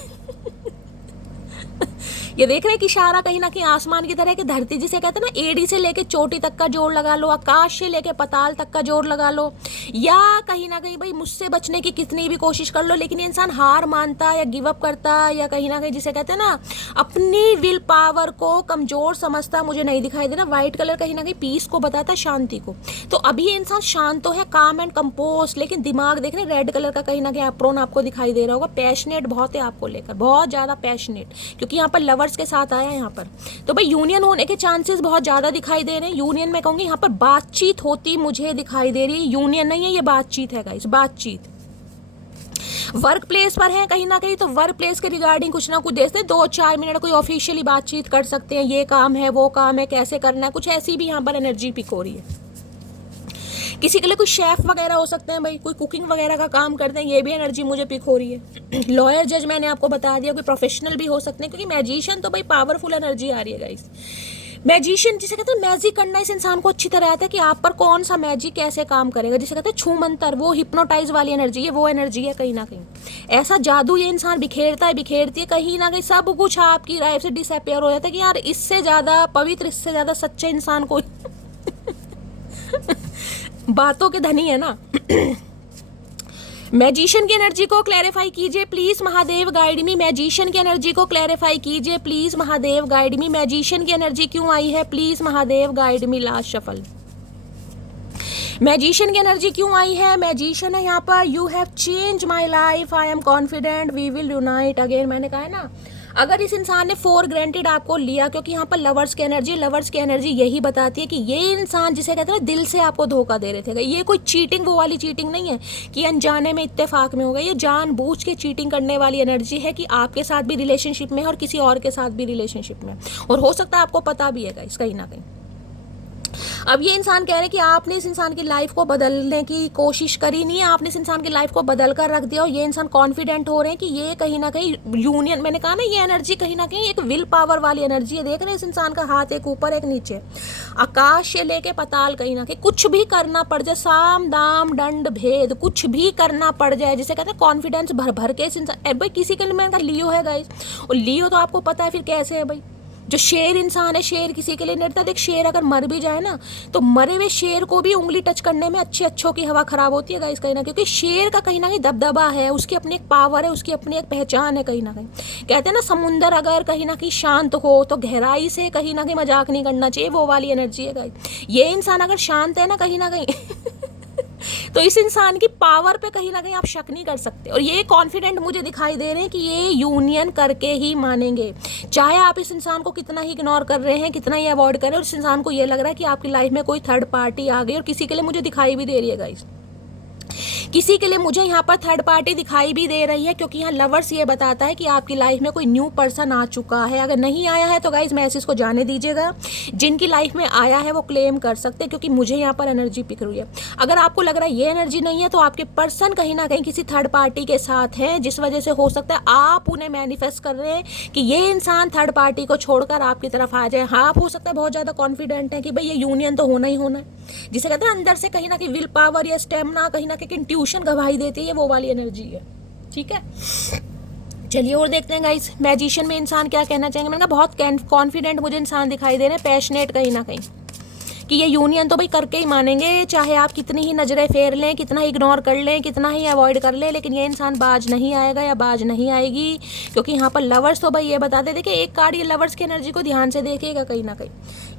ये देख रहे हैं कि इशारा कहीं ना कहीं आसमान की तरह, कि धरती जिसे कहते हैं ना एड़ी से लेके चोटी तक का जोर लगा लो, आकाश से लेके पताल तक का जोर लगा लो, या कहीं ना कहीं भाई मुझसे बचने की कितनी भी कोशिश कर लो, लेकिन ये इंसान हार मानता या गिव अप करता, या कहीं ना कहीं जिसे कहते हैं ना अपनी विल पावर को कमजोर समझता, मुझे नहीं दिखाई देना। व्हाइट कलर कहीं ना कहीं पीस को बताता है, शांति को। तो अभी ये इंसान शांत तो है, काम एंड कंपोज, लेकिन दिमाग देख रहे रेड कलर का कहीं ना कहीं एप्रोन आपको दिखाई दे रहा होगा। पैशनेट बहुत है आपको लेकर, बहुत ज्यादा पैशनेट, क्योंकि यहाँ पर लवर्स के साथ आया है यहाँ पर। तो भाई यूनियन होने के चांसेस बहुत ज्यादा दिखाई दे रहे हैं। यूनियन में कहूंगी यहाँ पर बातचीत होती मुझे दिखाई दे रही है। यूनियन नहीं है, ये बातचीत है गाइस, बातचीत। वर्क प्लेस पर है कहीं ना कहीं, तो वर्क प्लेस के रिगार्डिंग कुछ ना कुछ देखते हैं, 2-4 मिनट कोई ऑफिशियली बातचीत कर सकते हैं, ये काम है वो काम है कैसे करना है, कुछ ऐसी भी यहाँ पर एनर्जी पिक हो रही है। किसी के लिए कोई शेफ वगैरह हो सकते हैं भाई, कोई कुकिंग वगैरह का काम करते हैं, ये भी एनर्जी मुझे पिक हो रही है। लॉयर जज मैंने आपको बता दिया, कोई प्रोफेशनल भी हो सकते हैं, क्योंकि मैजिशियन तो भाई पावरफुल एनर्जी आ रही है गाइस। मैजिशियन जिसे कहते हैं मैजिक करना इस इंसान को अच्छी तरह आता है कि आप पर कौन सा मैजिक कैसे काम करेगा, जिसे कहते हैं छू मंतर, वो हिप्नोटाइज वाली एनर्जी है, वो एनर्जी है कहीं ना कहीं। ऐसा जादू ये इंसान बिखेरता है, बिखेरती है, कहीं ना कहीं सब कुछ आपकी लाइफ से डिसअपेयर हो जाता है कि यार इससे ज़्यादा पवित्र, इससे ज़्यादा सच्चे इंसान कोई बातों के धनी है ना। मैजिशियन की एनर्जी को क्लैरिफाई कीजिए please Mahadev guide me. Magician की एनर्जी को क्लैरिफाई कीजिए please Mahadev guide me. Magician की एनर्जी क्यों आई है please Mahadev guide me. Last shuffle. Magician की एनर्जी क्यों आई है? मैजिशियन है यहाँ पर। You have change my life, I am confident, we will unite again. मैंने कहा है ना, अगर इस इंसान ने फॉर ग्रांटेड आपको लिया, क्योंकि यहाँ पर लवर्स की एनर्जी यही बताती है कि ये इंसान जिसे कहते हैं ना दिल से आपको धोखा दे रहे थे। ये कोई चीटिंग वो वाली चीटिंग नहीं है कि अनजाने में इत्तेफाक में हो गई, ये जानबूझ के चीटिंग करने वाली एनर्जी है कि आपके साथ भी रिलेशनशिप में है और किसी और के साथ भी रिलेशनशिप में, और हो सकता है आपको पता भी है गाइस कहीं ना कहीं। अब ये इंसान कह रहे हैं कि आपने इस इंसान की लाइफ को बदलने की कोशिश करी नहीं है, आपने इस इंसान की लाइफ को बदल कर रख दिया, और ये इंसान कॉन्फिडेंट हो रहे हैं कि ये कहीं ना कहीं यूनियन, मैंने कहा ना ये एनर्जी कहीं ना कहीं एक विल पावर वाली एनर्जी है। देख रहे हैं इस इंसान का हाथ एक ऊपर एक नीचे, आकाश से लेके पताल, कहीं ना कहीं कुछ भी करना पड़ जाए, साम दाम दंड भेद कुछ भी करना पड़ जाए, जिसे कहते हैं कॉन्फिडेंस भर भर के इस इंसान। भाई किसी के लिए मैंने कहा लियो है गाइस, और लियो तो आपको पता है फिर कैसे है भाई, जो शेर इंसान है, शेर किसी के लिए नहीं रहता। देख शेर अगर मर भी जाए ना, तो मरे हुए शेर को भी उंगली टच करने में अच्छों की हवा खराब होती है गाइस कहीं ना, क्योंकि शेर का कहीं ना कहीं दबदबा है, उसकी अपनी एक पावर है, उसकी अपनी एक पहचान है कहीं ना कहीं। कहते हैं ना समुंदर अगर कहीं ना कहीं शांत हो तो गहराई से कहीं ना कहीं मजाक नहीं करना चाहिए, वो वाली एनर्जी है गाइस। ये इंसान अगर शांत है ना कहीं तो इस इंसान की पावर पे कहीं ना कहीं आप शक नहीं कर सकते, और ये कॉन्फिडेंट मुझे दिखाई दे रहे हैं कि ये यूनियन करके ही मानेंगे, चाहे आप इस इंसान को कितना ही इग्नोर कर रहे हैं, कितना ही अवॉइड कर रहे हैं, और इस इंसान को ये लग रहा है कि आपकी लाइफ में कोई थर्ड पार्टी आ गई, और किसी के लिए मुझे दिखाई भी दे रही है गाइस, किसी के लिए मुझे यहाँ पर थर्ड पार्टी दिखाई भी दे रही है, क्योंकि यहाँ लवर्स ये बताता है कि आपकी लाइफ में कोई न्यू पर्सन आ चुका है। अगर नहीं आया है तो गाइज मैसेज को जाने दीजिएगा, जिनकी लाइफ में आया है वो क्लेम कर सकते हैं, क्योंकि मुझे यहाँ पर एनर्जी पिक हुई है। अगर आपको लग रहा है ये एनर्जी नहीं है, तो आपके पर्सन कहीं ना कहीं किसी थर्ड पार्टी के साथ हैं, जिस वजह से हो सकता है आप उन्हें मैनिफेस्ट कर रहे हैं कि ये इंसान थर्ड पार्टी को छोड़कर आपकी तरफ आ जाए। हाँ, आप हो सकता है बहुत ज़्यादा कॉन्फिडेंट है कि भाई ये यूनियन तो होना ही होना है, जिसे कहते हैं अंदर से कहीं ना कहीं विल पावर या स्टेमिना, कहीं ना कहीं इंट्यूशन गवाही देती है, वो वाली एनर्जी है। ठीक है, चलिए और देखते हैं गाइस मैजिशियन में इंसान क्या कहना चाहेंगे। मैंने कहा बहुत कॉन्फिडेंट मुझे इंसान दिखाई दे रहे हैं, पैशनेट कहीं ना कहीं, कि ये यूनियन तो भाई करके ही मानेंगे, चाहे आप कितनी ही नजरें फेर लें, कितना ही इग्नोर कर लें, कितना ही अवॉइड कर लें, लेकिन ये इंसान बाज नहीं आएगा या बाज नहीं आएगी, क्योंकि यहाँ पर लवर्स तो भाई ये बताते थे कि एक कार्ड ये लवर्स की एनर्जी को ध्यान से देखिएगा कहीं ना कहीं।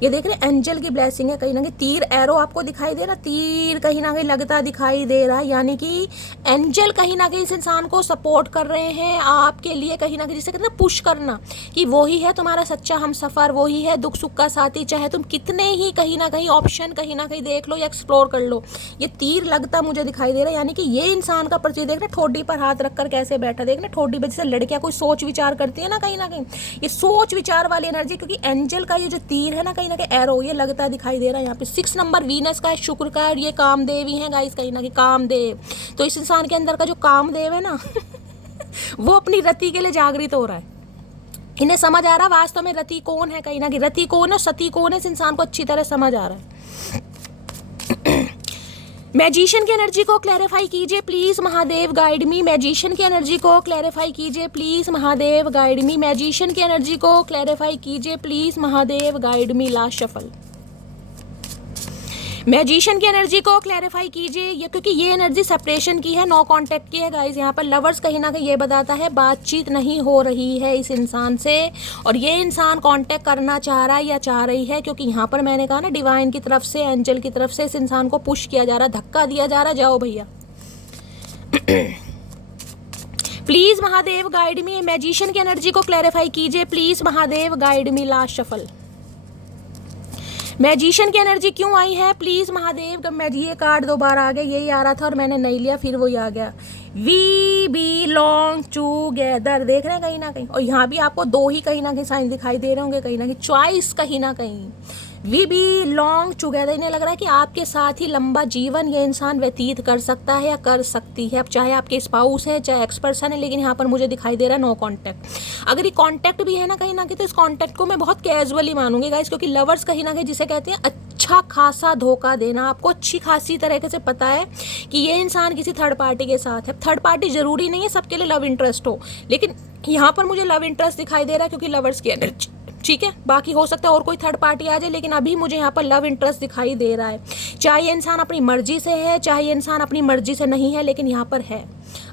ये देख रहे एंजल की ब्लेसिंग है, कहीं ना कहीं तीर एरो आपको दिखाई दे रहा, तीर कहीं ना कहीं लगता दिखाई दे रहा है, यानी कि एंजल कहीं ना कहीं इस इंसान को सपोर्ट कर रहे हैं आपके लिए, कहीं ना कहीं जिसे कहते हैं पुश करना, कि वही है तुम्हारा सच्चा हम सफर, वही है दुख सुख का साथी, चाहे तुम कितने ही कहीं ना कहीं ऑप्शन कहीं ना कहीं देख लो या एक्सप्लोर कर लो। ये तीर लगता मुझे दिखाई दे रहा है, यानी कि ये इंसान का परिचय देख रहे, ठोडी पर हाथ रखकर कैसे बैठा, देख रहे ठोडी पर, जैसे लड़कियां कोई सोच विचार करती है ना कहीं ना कहीं, ये सोच विचार वाली एनर्जी, क्योंकि एंजल का ये जो तीर है ना कहीं एरो, ये लगता दिखाई दे रहा है। यहाँ पे 6 नंबर वीनस का है, शुक्र का, और ये कामदेव ही है गाइस कहीं ना कहीं, कामदेव। तो इस इंसान के अंदर का जो कामदेव है ना वो अपनी रति के लिए जागृत हो रहा है, इन्हें समझ आ रहा है वास्तव में रति कौन है, कहीं ना कहीं रति कौन है, सती कौन है, इस इंसान को अच्छी तरह समझ आ रहा है। मैजिशियन की एनर्जी को क्लैरिफाई कीजिए please Mahadev guide me. Magician की एनर्जी को क्लैरिफाई कीजिए please Mahadev guide me. Magician की एनर्जी को क्लैरिफाई कीजिए please Mahadev guide me. Last shuffle. Magician की एनर्जी को क्लैरिफाई कीजिए, ये क्योंकि ये एनर्जी सेपरेशन की है, नो कांटेक्ट की है गाइस। यहाँ पर लवर्स कहीं ना कहीं ये बताता है बातचीत नहीं हो रही है इस इंसान से, और ये इंसान कांटेक्ट करना चाह रहा है या चाह रही है, क्योंकि यहाँ पर मैंने कहा ना डिवाइन की तरफ से, एंजल की तरफ से इस इंसान को पुश किया जा रहा, धक्का दिया जा रहा, जाओ भैया please Mahadev guide me. Magician की एनर्जी को क्लैरिफाई कीजिए please Mahadev guide me. Last shuffle. Magician की एनर्जी क्यों आई है प्लीज महादेव। ये कार्ड दोबारा आ गया, यही आ रहा था और मैंने नहीं लिया, फिर वही आ गया, वी बिलोंग टूगेदर, देख रहे हैं कहीं ना कहीं, और यहाँ भी आपको 2 ही कहीं ना कहीं साइन दिखाई दे रहे होंगे, कहीं ना कहीं चॉइस, कहीं ना कहीं वी बी लॉन्ग टुगेदर, इन्हें लग रहा है कि आपके साथ ही लंबा जीवन ये इंसान व्यतीत कर सकता है या कर सकती है। अब चाहे आपके स्पाउस है चाहे एक्स पर्सन है, लेकिन यहाँ पर मुझे दिखाई दे रहा है नो कॉन्टैक्ट। अगर ये कॉन्टैक्ट भी है ना कहीं ना कहीं, तो इस कॉन्टैक्ट को मैं बहुत कैजुअली मानूंगी गाइस, क्योंकि लवर्स कहीं ना कहीं जिसे कहते हैं अच्छा खासा धोखा देना। आपको अच्छी खासी तरीके से पता है कि ये इंसान किसी थर्ड पार्टी के साथ है। थर्ड पार्टी जरूरी नहीं है सबके लिए लव इंटरेस्ट हो, लेकिन यहाँ पर मुझे लव इंटरेस्ट दिखाई दे रहा है क्योंकि लवर्स की एनर्जी, ठीक है। बाकी हो सकता है और कोई थर्ड पार्टी आ जाए, लेकिन अभी मुझे यहाँ पर लव इंटरेस्ट दिखाई दे रहा है। चाहे ये इंसान अपनी मर्जी से है चाहे ये इंसान अपनी मर्जी से नहीं है, लेकिन यहाँ पर है।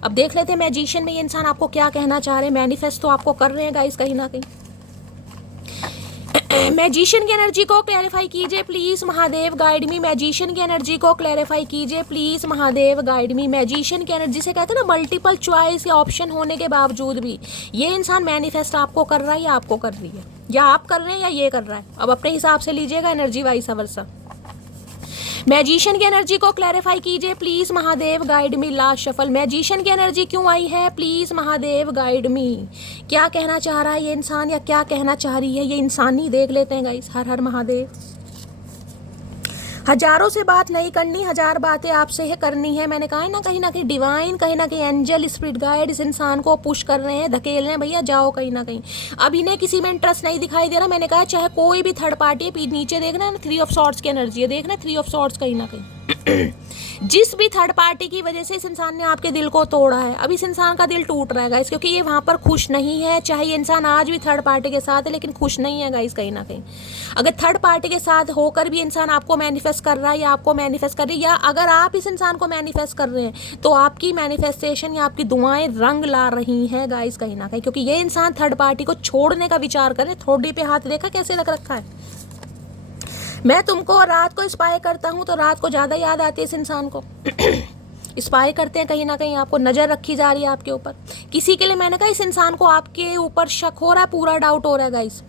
अब देख लेते हैं मैजिशियन में ये इंसान आपको क्या कहना चाह रहे हैं। मैनिफेस्ट तो आपको कर रहे हैं गाइस कहीं ना कहीं। मैजिशियन की एनर्जी को क्लैरिफाई कीजिए please Mahadev, guide me. Magician की एनर्जी को क्लैरिफाई कीजिए please Mahadev, guide me. Magician की एनर्जी से कहते हैं ना मल्टीपल चॉइस या ऑप्शन होने के बावजूद भी ये इंसान मैनिफेस्ट आपको कर रहा है या आपको कर रही है, या आप कर रहे हैं या ये कर रहा है। अब अपने हिसाब से लीजिएगा एनर्जी वाइस वर्सा। मैजिशियन की एनर्जी को क्लैरिफाई कीजिए please Mahadev, guide me. Last shuffle. Magician की एनर्जी क्यों आई है प्लीज महादेव, गाइड मी। क्या कहना चाह रहा है ये इंसान या क्या कहना चाह रही है ये इंसानी, देख लेते हैं गाइस। हर हर महादेव। हजारों से बात नहीं करनी, हजार बातें आपसे है करनी है। मैंने कहा है ना कहीं डिवाइन, कहीं ना कहीं एंजल स्पिरिट गाइड इस इंसान को पुश कर रहे हैं, धकेल रहे हैं, भैया जाओ कहीं ना कहीं। अब इन्हें किसी में इंटरेस्ट नहीं दिखाई दे रहा। मैंने कहा चाहे कोई भी थर्ड पार्टी है, नीचे देखना है ना 3 ऑफ सॉर्ड्स की एनर्जी है, देखना 3 ऑफ सॉर्ड्स कहीं ना कहीं। जिस भी थर्ड पार्टी की वजह से इस इंसान ने आपके दिल को तोड़ा है, अब इस इंसान का दिल टूट रहा है गाइस, क्योंकि ये वहां पर खुश नहीं है। चाहे ये इंसान आज भी थर्ड पार्टी के साथ है, लेकिन खुश नहीं है गाइस कहीं ना कहीं। अगर थर्ड पार्टी के साथ होकर भी इंसान आपको मैनिफेस्ट कर रहा है या आपको मैनिफेस्ट कर रही है, या अगर आप इस इंसान को मैनिफेस्ट कर रहे हैं, तो आपकी मैनिफेस्टेशन या आपकी दुआएं रंग ला रही हैं गाइस कहीं ना कहीं, क्योंकि ये इंसान थर्ड पार्टी को छोड़ने का विचार करे। थोड़ी पे हाथ देखा कैसे रख रखा है। मैं तुमको रात को स्पाई करता हूँ तो रात को ज़्यादा याद आती है इस इंसान को। स्पाई करते हैं कहीं ना कहीं, आपको नज़र रखी जा रही है आपके ऊपर। किसी के लिए मैंने कहा इस इंसान को आपके ऊपर शक हो रहा है, पूरा डाउट हो रहा है गाइस।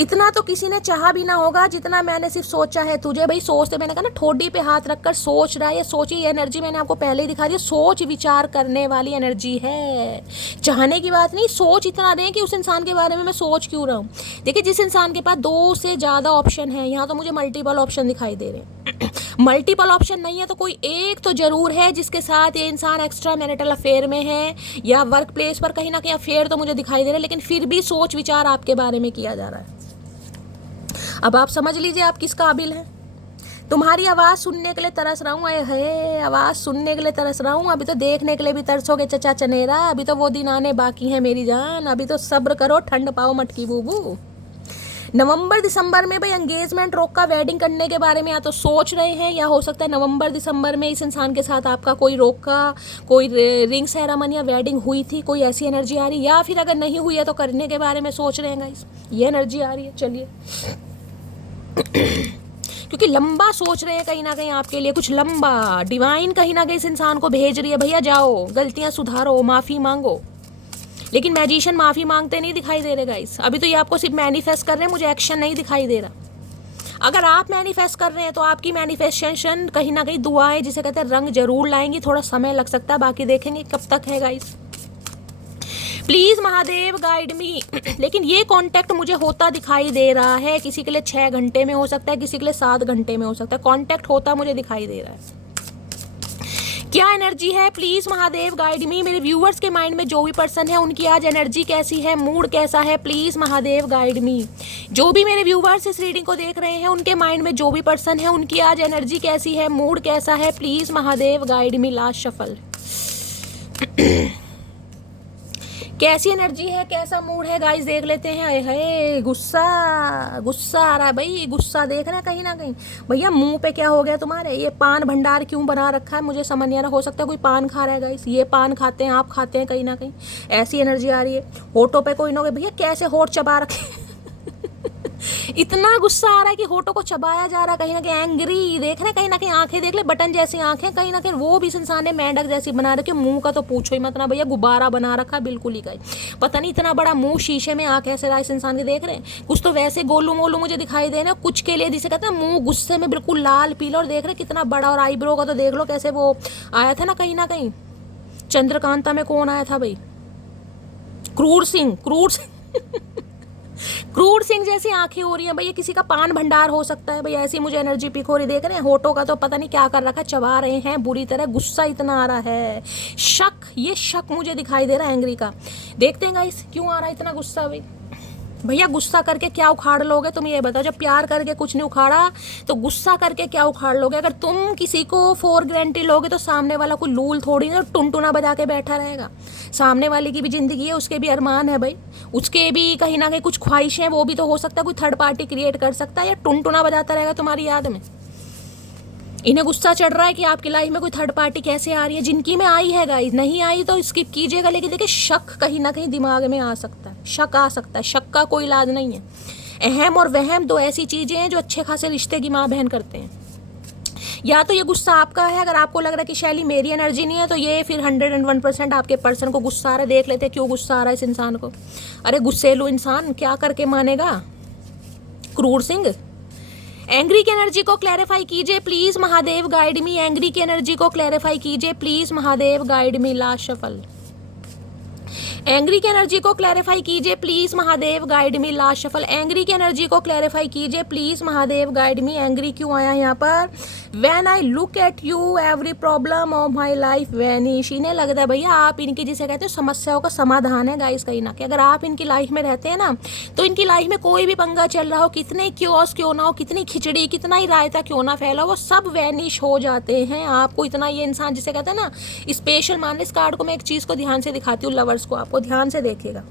इतना तो किसी ने चाहा भी ना होगा जितना मैंने सिर्फ सोचा है तुझे। भाई सोचते, मैंने कहा ना ठोडी पे हाथ रखकर सोच रहा है, ये सोचिए। ये एनर्जी मैंने आपको पहले ही दिखा दी, सोच विचार करने वाली एनर्जी है। चाहने की बात नहीं, सोच इतना दें कि उस इंसान के बारे में मैं सोच क्यों रहा हूँ। देखिए जिस इंसान के पास 2 से ज़्यादा ऑप्शन है, यहाँ तो मुझे मल्टीपल ऑप्शन दिखाई दे रहे हैं। मल्टीपल ऑप्शन नहीं है तो कोई एक तो जरूर है जिसके साथ ये इंसान एक्स्ट्रा मैरिटल अफेयर में है, या वर्क प्लेस पर कहीं ना कहीं अफेयर तो मुझे दिखाई दे रहा है, लेकिन फिर भी सोच विचार आपके बारे में किया जा रहा है। अब आप समझ लीजिए आप किस काबिल हैं। तुम्हारी आवाज़ सुनने के लिए तरस रहा हूँ, है आवाज़ सुनने के लिए तरस रहा हूँ। अभी तो देखने के लिए भी तरसोगे चचा चनेरा, अभी तो वो दिन आने बाकी है मेरी जान। अभी तो सब्र करो, ठंड पाओ मटकी बूबू। नवंबर दिसंबर में भाई एंगेजमेंट रोका, वेडिंग करने के बारे में या तो सोच रहे हैं, या हो सकता है नवंबर दिसंबर में इस इंसान के साथ आपका कोई रोका, कोई रिंग सेरेमनी या वेडिंग हुई थी, कोई ऐसी एनर्जी आ रही है। या फिर अगर नहीं हुई है तो करने के बारे में सोच रहे हैं गाइस, ये एनर्जी आ रही है। चलिए क्योंकि लंबा सोच रहे हैं कहीं ना कहीं आपके लिए, कुछ लंबा। डिवाइन कहीं ना कहीं इस इंसान को भेज रही है, भैया जाओ गलतियां सुधारो, माफ़ी मांगो। लेकिन मैजिशियन माफ़ी मांगते नहीं दिखाई दे रहे गाइस। अभी तो ये आपको सिर्फ मैनिफेस्ट कर रहे हैं, मुझे एक्शन नहीं दिखाई दे रहा। अगर आप मैनिफेस्ट कर रहे हैं तो आपकी मैनिफेस्टेशन कहीं ना कहीं दुआएं जिसे कहते हैं रंग जरूर लाएंगी। थोड़ा समय लग सकता है, बाकी देखेंगे कब तक है गाइस। प्लीज महादेव गाइड मी। लेकिन ये कांटेक्ट मुझे होता दिखाई दे रहा है। किसी के लिए 6 घंटे में हो सकता है, किसी के लिए 7 घंटे में हो सकता है। कांटेक्ट होता मुझे दिखाई दे रहा है। क्या एनर्जी है प्लीज महादेव गाइड मी। मेरे व्यूअर्स के माइंड में जो भी पर्सन है उनकी आज एनर्जी कैसी है, मूड कैसा है, प्लीज महादेव गाइड मी। जो भी मेरे व्यूअर्स इस रीडिंग को देख रहे हैं उनके माइंड में जो भी पर्सन है उनकी आज एनर्जी कैसी है, मूड कैसा है, please Mahadev guide me. Last shuffle. कैसी एनर्जी है, कैसा मूड है गाइस, देख लेते हैं। है गुस्सा आ रहा है भाई, गुस्सा देख रहे हैं कहीं ना कहीं। भैया मुंह पे क्या हो गया तुम्हारे, ये पान भंडार क्यों बना रखा है, मुझे समझ नहीं आ रहा। हो सकता है कोई पान खा रहा है गाइस, ये पान खाते हैं, आप खाते हैं कहीं ना कहीं, ऐसी एनर्जी आ रही है। होठों पे कोई ना कोई, भैया कैसे होठ चबा रखे इतना गुस्सा आ रहा है कि होठों को चबाया जा रहा है कहीं ना कहीं। एंग्री देख रहे हैं कहीं ना कहीं, आंखें देख ले बटन जैसी आंखें, कहीं ना कहीं वो भी इस इंसान ने मेंढक जैसी बना रखी। मुंह का तो पूछो ही मत ना भैया, गुब्बारा बना रखा बिल्कुल ही गई। पता नहीं इतना बड़ा मुंह शीशे में आंखें ऐसे रहा इस इंसान के, देख रहे हैं। कुछ तो वैसे गोलू मोलू मुझे दिखाई दे रहे हैं, कुछ के लिए जिसे कहते हैं मुंह गुस्से में बिल्कुल लाल पीला, और देख रहे कितना बड़ा। और आईब्रो का तो देख लो कैसे वो आया था ना कहीं चंद्रकांता में, कौन आया था भाई, क्रूर सिंह क्रूर सिंह जैसी आंखें हो रही हैं भैया, किसी का पान भंडार हो सकता है भैया, ऐसी मुझे एनर्जी पिक हो रही। देख रहे हैं होठों का तो पता नहीं क्या कर रखा है, चबा रहे हैं बुरी तरह, गुस्सा इतना आ रहा है, शक, ये शक मुझे दिखाई दे रहा है एंग्री का। देखते हैं गाइस क्यों आ रहा है इतना गुस्सा भाई। भैया गुस्सा करके क्या उखाड़ लोगे तुम, ये बताओ। जब प्यार करके कुछ नहीं उखाड़ा तो गुस्सा करके क्या उखाड़ लोगे। अगर तुम किसी को फॉर ग्रांटेड लोगे तो सामने वाला कोई लूल थोड़ी ना टुनटुना बजा के बैठा रहेगा। सामने वाले की भी जिंदगी है, उसके भी अरमान है भाई, उसके भी कहीं ना कहीं कुछ ख्वाहिशें हैं, वो भी तो हो सकता है कोई थर्ड पार्टी क्रिएट कर सकता है, या टुनटुना बजाता रहेगा तुम्हारी याद में। इन्हें गुस्सा चढ़ रहा है कि आपकी लाइफ में कोई थर्ड पार्टी कैसे आ रही है। जिनकी में आई है गाइस, नहीं आई तो स्किप कीजिएगा, लेकिन देखिए शक कहीं ना कहीं दिमाग में आ सकता है, शक आ सकता है, शक का कोई इलाज नहीं है। अहम और वहम दो ऐसी चीज़ें हैं जो अच्छे खासे रिश्ते की माँ बहन करते हैं। या तो ये गुस्सा आपका है, अगर आपको लग रहा है कि शैली मेरी एनर्जी नहीं है, तो ये फिर 101% आपके पर्सन को गुस्सा आ रहा है। देख लेते हैं क्यों गुस्सा आ रहा है इस इंसान को। अरे गुस्सेलू इंसान क्या करके मानेगा क्रूर सिंह। एंग्री की एनर्जी को क्लैरिफाई कीजिए please Mahadev, guide me. Angry की एनर्जी को क्लैरिफाई कीजिए please Mahadev, guide me. Last shuffle. Angry की एनर्जी को क्लैरिफाई कीजिए please Mahadev, guide me. Last shuffle. Angry की एनर्जी को क्लैरिफाई कीजिए please Mahadev, guide me. Angry क्यों आया यहाँ पर। When I look at you every problem of my life vanish. इन्हें लगता है भैया आप इनकी जिसे कहते हैं समस्याओं का समाधान है गाइस कहीं ना कहीं। अगर आप इनकी लाइफ में रहते हैं ना, तो इनकी लाइफ में कोई भी पंगा चल रहा हो, कितने क्योस क्यों ना हो, कितनी खिचड़ी कितना ही रायता क्यों ना फैला हो, वो सब वैनिश हो जाते हैं। आपको इतना ये इंसान जिसे कहते हैं ना स्पेशल मान। इस कार्ड को मैं एक चीज़ को ध्यान से दिखाती हूँ लवर्स को, आपको ध्यान से देखिएगा।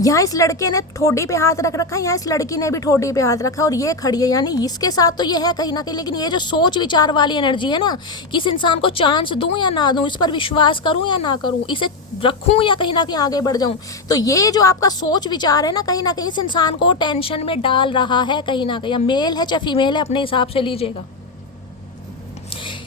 यहाँ इस लड़के ने ठोडी पे हाथ रख रखा है, यहाँ इस लड़की ने भी ठोडी पे हाथ रखा, और ये खड़ी है, यानी इसके साथ तो ये है कहीं ना कहीं। लेकिन ये जो सोच विचार वाली एनर्जी है ना, कि इस इंसान को चांस दूं या ना दूं, इस पर विश्वास करूं या ना करूं, इसे रखूं या कहीं ना कहीं आगे बढ़ जाऊं, तो ये जो आपका सोच विचार है ना, कहीं ना कहीं इस इंसान को टेंशन में डाल रहा है कहीं ना कहीं। मेल है चाहे फीमेल है, अपने हिसाब से लीजिएगा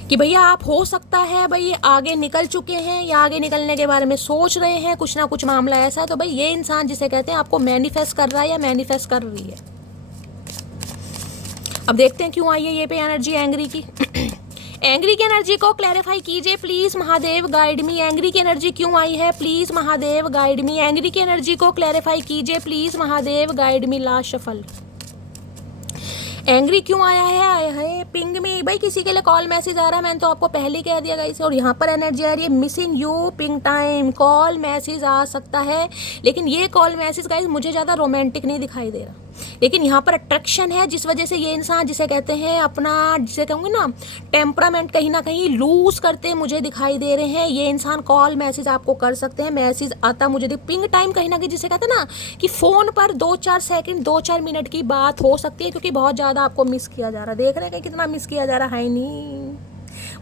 कि भैया आप हो सकता है भाई आगे निकल चुके हैं या आगे निकलने के बारे में सोच रहे हैं, कुछ ना कुछ मामला ऐसा है। तो भाई ये इंसान जिसे कहते हैं आपको मैनिफेस्ट कर रहा है या मैनिफेस्ट कर रही है। अब देखते हैं क्यों आई है ये पे एनर्जी एंग्री की। एंग्री की एनर्जी को क्लैरिफाई कीजिए please Mahadev, guide me. Angry की एनर्जी क्यों आई है please Mahadev, guide me. Angry की एनर्जी को क्लैरिफाई कीजिए please Mahadev, guide me. Last shuffle. Angry क्यों आया है पिंग में भाई, किसी के लिए कॉल मैसेज आ रहा है, मैंने तो आपको पहले कह दिया गाइस। और यहाँ पर एनर्जी आ रही है missing you ping time. Call message आ सकता है, लेकिन ये कॉल मैसेज गाइस मुझे ज़्यादा रोमांटिक नहीं दिखाई दे रहा। लेकिन यहाँ पर अट्रैक्शन है, जिस वजह से ये इंसान जिसे कहते हैं अपना जिसे कहूँगी ना टेम्परामेंट कहीं ना कहीं लूज करते मुझे दिखाई दे रहे हैं। ये इंसान कॉल मैसेज आपको कर सकते हैं, मैसेज आता मुझे पिंग टाइम कहीं ना कहीं जिसे कहते हैं ना कि फ़ोन पर 2-4 सेकंड 2-4 मिनट की बात हो सकती है, क्योंकि बहुत ज़्यादा आपको मिस किया जा रहा है। देख रहे हैं कि कितना मिस किया जा रहा है नहीं,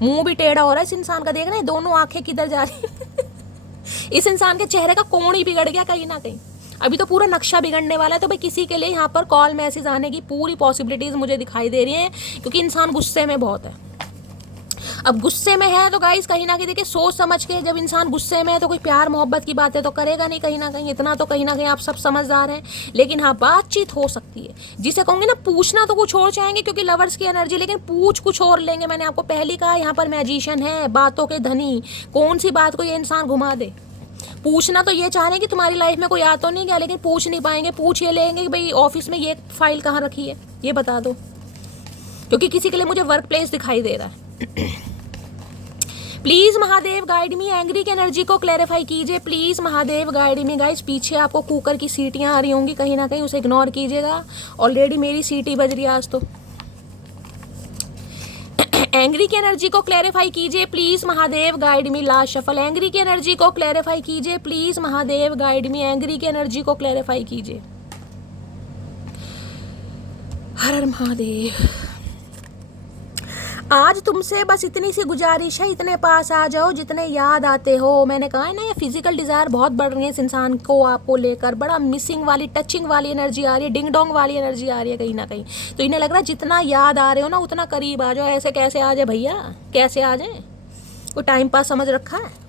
मुंह भी टेढ़ा हो रहा है इस इंसान का। देख रहे हैं दोनों आंखें किधर जा रही है इस इंसान के चेहरे का कोण ही बिगड़ गया कहीं ना कहीं। अभी तो पूरा नक्शा बिगड़ने वाला है। तो भाई किसी के लिए यहाँ पर कॉल मैसेज आने की पूरी पॉसिबिलिटीज मुझे दिखाई दे रही हैं, क्योंकि इंसान गुस्से में बहुत है। अब गुस्से में है तो गाइस कहीं ना कहीं देखिए सोच समझ के, जब इंसान गुस्से में है तो कोई प्यार मोहब्बत की बातें तो करेगा नहीं कहीं ना कहीं, इतना तो कहीं ना कहीं आप सब समझदार हैं। लेकिन हाँ बातचीत हो सकती है, जिसे कहूँगी ना पूछना तो कुछ और चाहेंगे क्योंकि लवर्स की एनर्जी, लेकिन पूछ कुछ और लेंगे। मैंने आपको पहले कहा यहाँ पर मैजिशियन है, बातों के धनी, कौन सी बात को ये इंसान घुमा दे। पूछना तो ये चाह रहे हैं कि तुम्हारी लाइफ में कोई आ तो नहीं गया, लेकिन पूछ नहीं पाएंगे। पूछ ये लेंगे कि भाई ऑफिस में ये फाइल कहाँ रखी है ये बता दो, क्योंकि किसी के लिए मुझे वर्क प्लेस दिखाई दे रहा है please Mahadev guide me. Angry की एनर्जी को क्लैरिफाई कीजिए please Mahadev, guide me. Guys पीछे आपको कुकर की सीटियां आ रही होंगी कहीं ना कहीं, उसे इग्नोर कीजिएगा। ऑलरेडी मेरी सीटी बज रही है आज तो। एंग्री की एनर्जी को क्लैरिफाई कीजिए please Mahadev, guide me. Last shuffle. Angry की एनर्जी को क्लैरिफाई कीजिए please Mahadev, guide me. Angry की एनर्जी को क्लैरिफाई कीजिए। हर हर महादेव। आज तुमसे बस इतनी सी गुजारिश है, इतने पास आ जाओ जितने याद आते हो। मैंने कहा है ना ये फिजिकल डिज़ायर बहुत बढ़ रही है इस इंसान को आपको लेकर, बड़ा मिसिंग वाली टचिंग वाली एनर्जी आ रही है, डिंग डोंग वाली एनर्जी आ रही है कहीं ना कहीं। तो इन्हें लग रहा है जितना याद आ रहे हो ना उतना करीब आ जाओ। ऐसे कैसे आ जाए भैया, कैसे आ जाए, कोई टाइम पास समझ रखा है।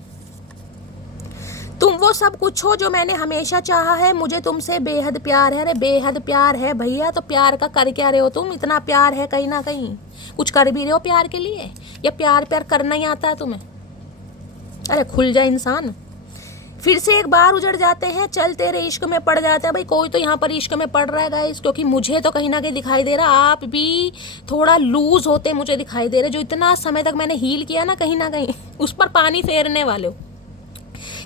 तुम वो सब कुछ हो जो मैंने हमेशा चाहा है, मुझे तुमसे बेहद प्यार है। अरे बेहद प्यार है भैया, तो प्यार का कर क्या रहे हो तुम, इतना प्यार है कहीं ना कहीं, कुछ कर भी रहे हो प्यार के लिए, या प्यार प्यार करना ही आता है तुम्हें। अरे खुल जाए इंसान। फिर से एक बार उजड़ जाते हैं, चल तेरे इश्क में पड़ जाते हैं। भाई कोई तो यहाँ पर इश्क में पड़ रहा है गाइस, क्योंकि मुझे तो कहीं ना कहीं दिखाई दे रहा आप भी थोड़ा लूज होते मुझे दिखाई दे रहे। जो इतना समय तक मैंने हील किया ना, कहीं ना कहीं उस पर पानी फेरने वाले हो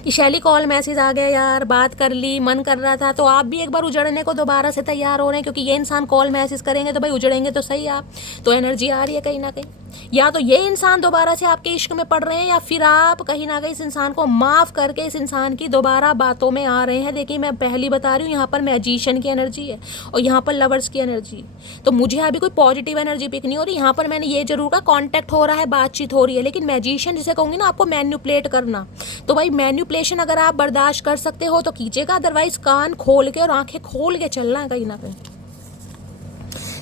कि शैली कॉल मैसेज आ गया यार, बात कर ली, मन कर रहा था। तो आप भी एक बार उजड़ने को दोबारा से तैयार हो रहे हैं, क्योंकि ये इंसान कॉल मैसेज करेंगे तो भाई उजड़ेंगे तो सही आप। तो एनर्जी आ रही है कहीं ना कहीं, या तो ये इंसान दोबारा से आपके इश्क में पड़ रहे हैं, या फिर आप कहीं ना कहीं इस इंसान को माफ़ करके इस इंसान की दोबारा बातों में आ रहे हैं। देखिए मैं पहली बता रही हूँ, यहाँ पर मैजिशियन की एनर्जी है और यहाँ पर लवर्स की एनर्जी। तो मुझे अभी कोई पॉजिटिव एनर्जी पिक नहीं हो रही। यहाँ पर मैंने ये जरूर कहा कॉन्टैक्ट हो रहा है, बातचीत हो रही है, लेकिन मैजिशियन जिसे कहूँगी ना आपको मैन्युपुलेट करना, तो भाई मैन्युपुलेशन अगर आप बर्दाश्त कर सकते हो तो कीजिएगा, अदरवाइज कान खोल के और आंखें खोल के चलना है कहीं ना कहीं।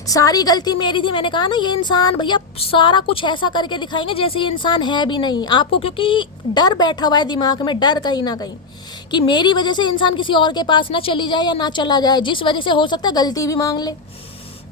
सारी गलती मेरी थी, मैंने कहा ना ये इंसान भैया सारा कुछ ऐसा करके दिखाएंगे जैसे ये इंसान है भी नहीं आपको, क्योंकि डर बैठा हुआ है दिमाग में, डर कहीं ना कहीं कि मेरी वजह से इंसान किसी और के पास ना चली जाए या ना चला जाए, जिस वजह से हो सकता है गलती भी मांग ले।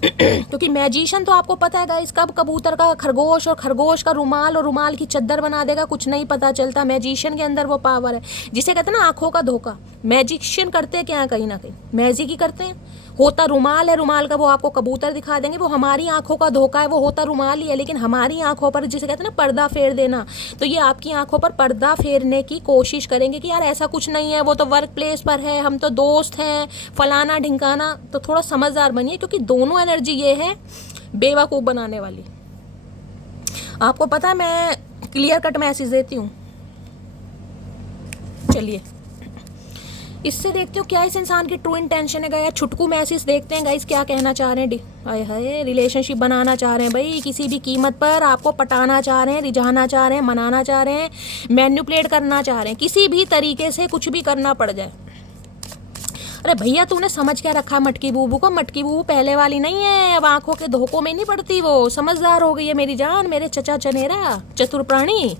क्योंकि मैजिशियन तो आपको पता है गाइस, कब कबूतर का खरगोश और खरगोश का रुमाल और रुमाल की चद्दर बना देगा कुछ नहीं पता चलता। मैजिशियन के अंदर वो पावर है जिसे कहते हैं ना आंखों का धोखा। मैजिशियन करते हैं क्या है, कहीं ना कहीं मैजिक ही करते हैं। होता रुमाल है, रुमाल का वो आपको कबूतर दिखा देंगे, वो हमारी आंखों का धोखा है। वो होता रुमाल ही है, लेकिन हमारी आंखों पर जिसे कहते हैं ना पर्दा फेर देना, तो ये आपकी आंखों पर पर्दा फेरने की कोशिश करेंगे कि यार ऐसा कुछ नहीं है, वो तो वर्क प्लेस पर है, हम तो दोस्त हैं, फलाना ढिंकाना। तो थोड़ा समझदार बनिए, क्योंकि दोनों एनर्जी ये है बेवकूफ़ बनाने वाली। आपको पता है मैं क्लियर कट मैसेज देती हूँ। चलिए इससे देखते हो क्या इस इंसान की ट्रू इंटेंशन है। गया छुटकू मैसेज देखते हैं गाइस, क्या कहना चाह रहे हैं। आए हाय, रिलेशनशिप बनाना चाह रहे हैं भाई, किसी भी कीमत पर आपको पटाना चाह रहे हैं, रिझाना चाह रहे हैं, मनाना चाह रहे हैं, मैन्युपुलेट करना चाह रहे हैं, किसी भी तरीके से कुछ भी करना पड़ जाए। अरे भैया तूने समझ क्या रखा मटकी बूबू को? मटकी बूबू पहले वाली नहीं है, अब आंखों के धोखों में नहीं पड़ती, वो समझदार हो गई है मेरी जान, मेरे चचा चनेरा चतुर प्राणी।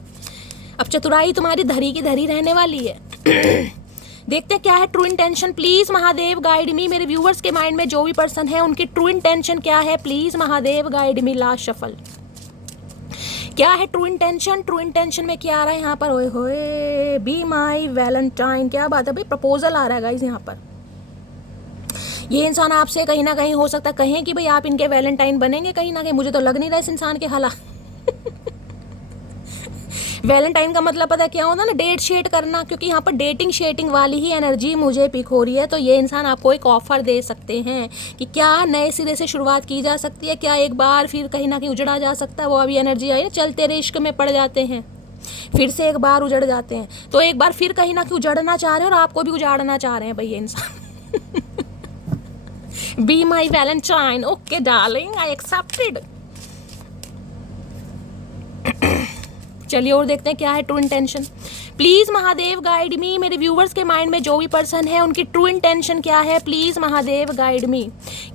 अब चतुराई तुम्हारी धरी की धरी रहने वाली है। देखते क्या है true intention. Please Mahadev guide मी। मेरे व्यूवर्स के माइंड में जो भी पर्सन है उनकी ट्रू इंटेंशन क्या है, please Mahadev guide me. Last shuffle क्या है ट्रू इंटेंशन? ट्रू इंटेंशन में क्या आ रहा है यहाँ पर? ओए होए, बी माई वैलेंटाइन। क्या बात है भाई, प्रपोजल आ रहा है गाइस यहाँ पर। ये इंसान आपसे कहीं ना कहीं हो सकता है कहें कि भाई आप इनके वैलेंटाइन बनेंगे कहीं ना कहीं। मुझे तो लग नहीं रहा इस इंसान के हालात। वैलेंटाइन का मतलब पता है क्या होता है ना, डेट शेट करना, क्योंकि यहाँ पर डेटिंग शेटिंग वाली ही एनर्जी मुझे पिक हो रही है। तो ये इंसान आपको एक ऑफर दे सकते हैं कि क्या नए सिरे से शुरुआत की जा सकती है, क्या एक बार फिर कहीं ना कहीं उजड़ा जा सकता है। वो अभी एनर्जी आई है, चल तेरे इश्क में पड़ जाते हैं, फिर से एक बार उजड़ जाते हैं। तो एक बार फिर कहीं ना कहीं उजड़ना चाह रहे हैं और आपको भी उजाड़ना चाह रहे हैं भाई ये इंसान। Be my Valentine. Okay darling, I accepted. चलिए और देखते हैं क्या है true intention. Please Mahadev guide मी। मेरे व्यूवर्स के माइंड में जो भी पर्सन है उनकी ट्रू इंटेंशन क्या है, प्लीज महादेव गाइड मी।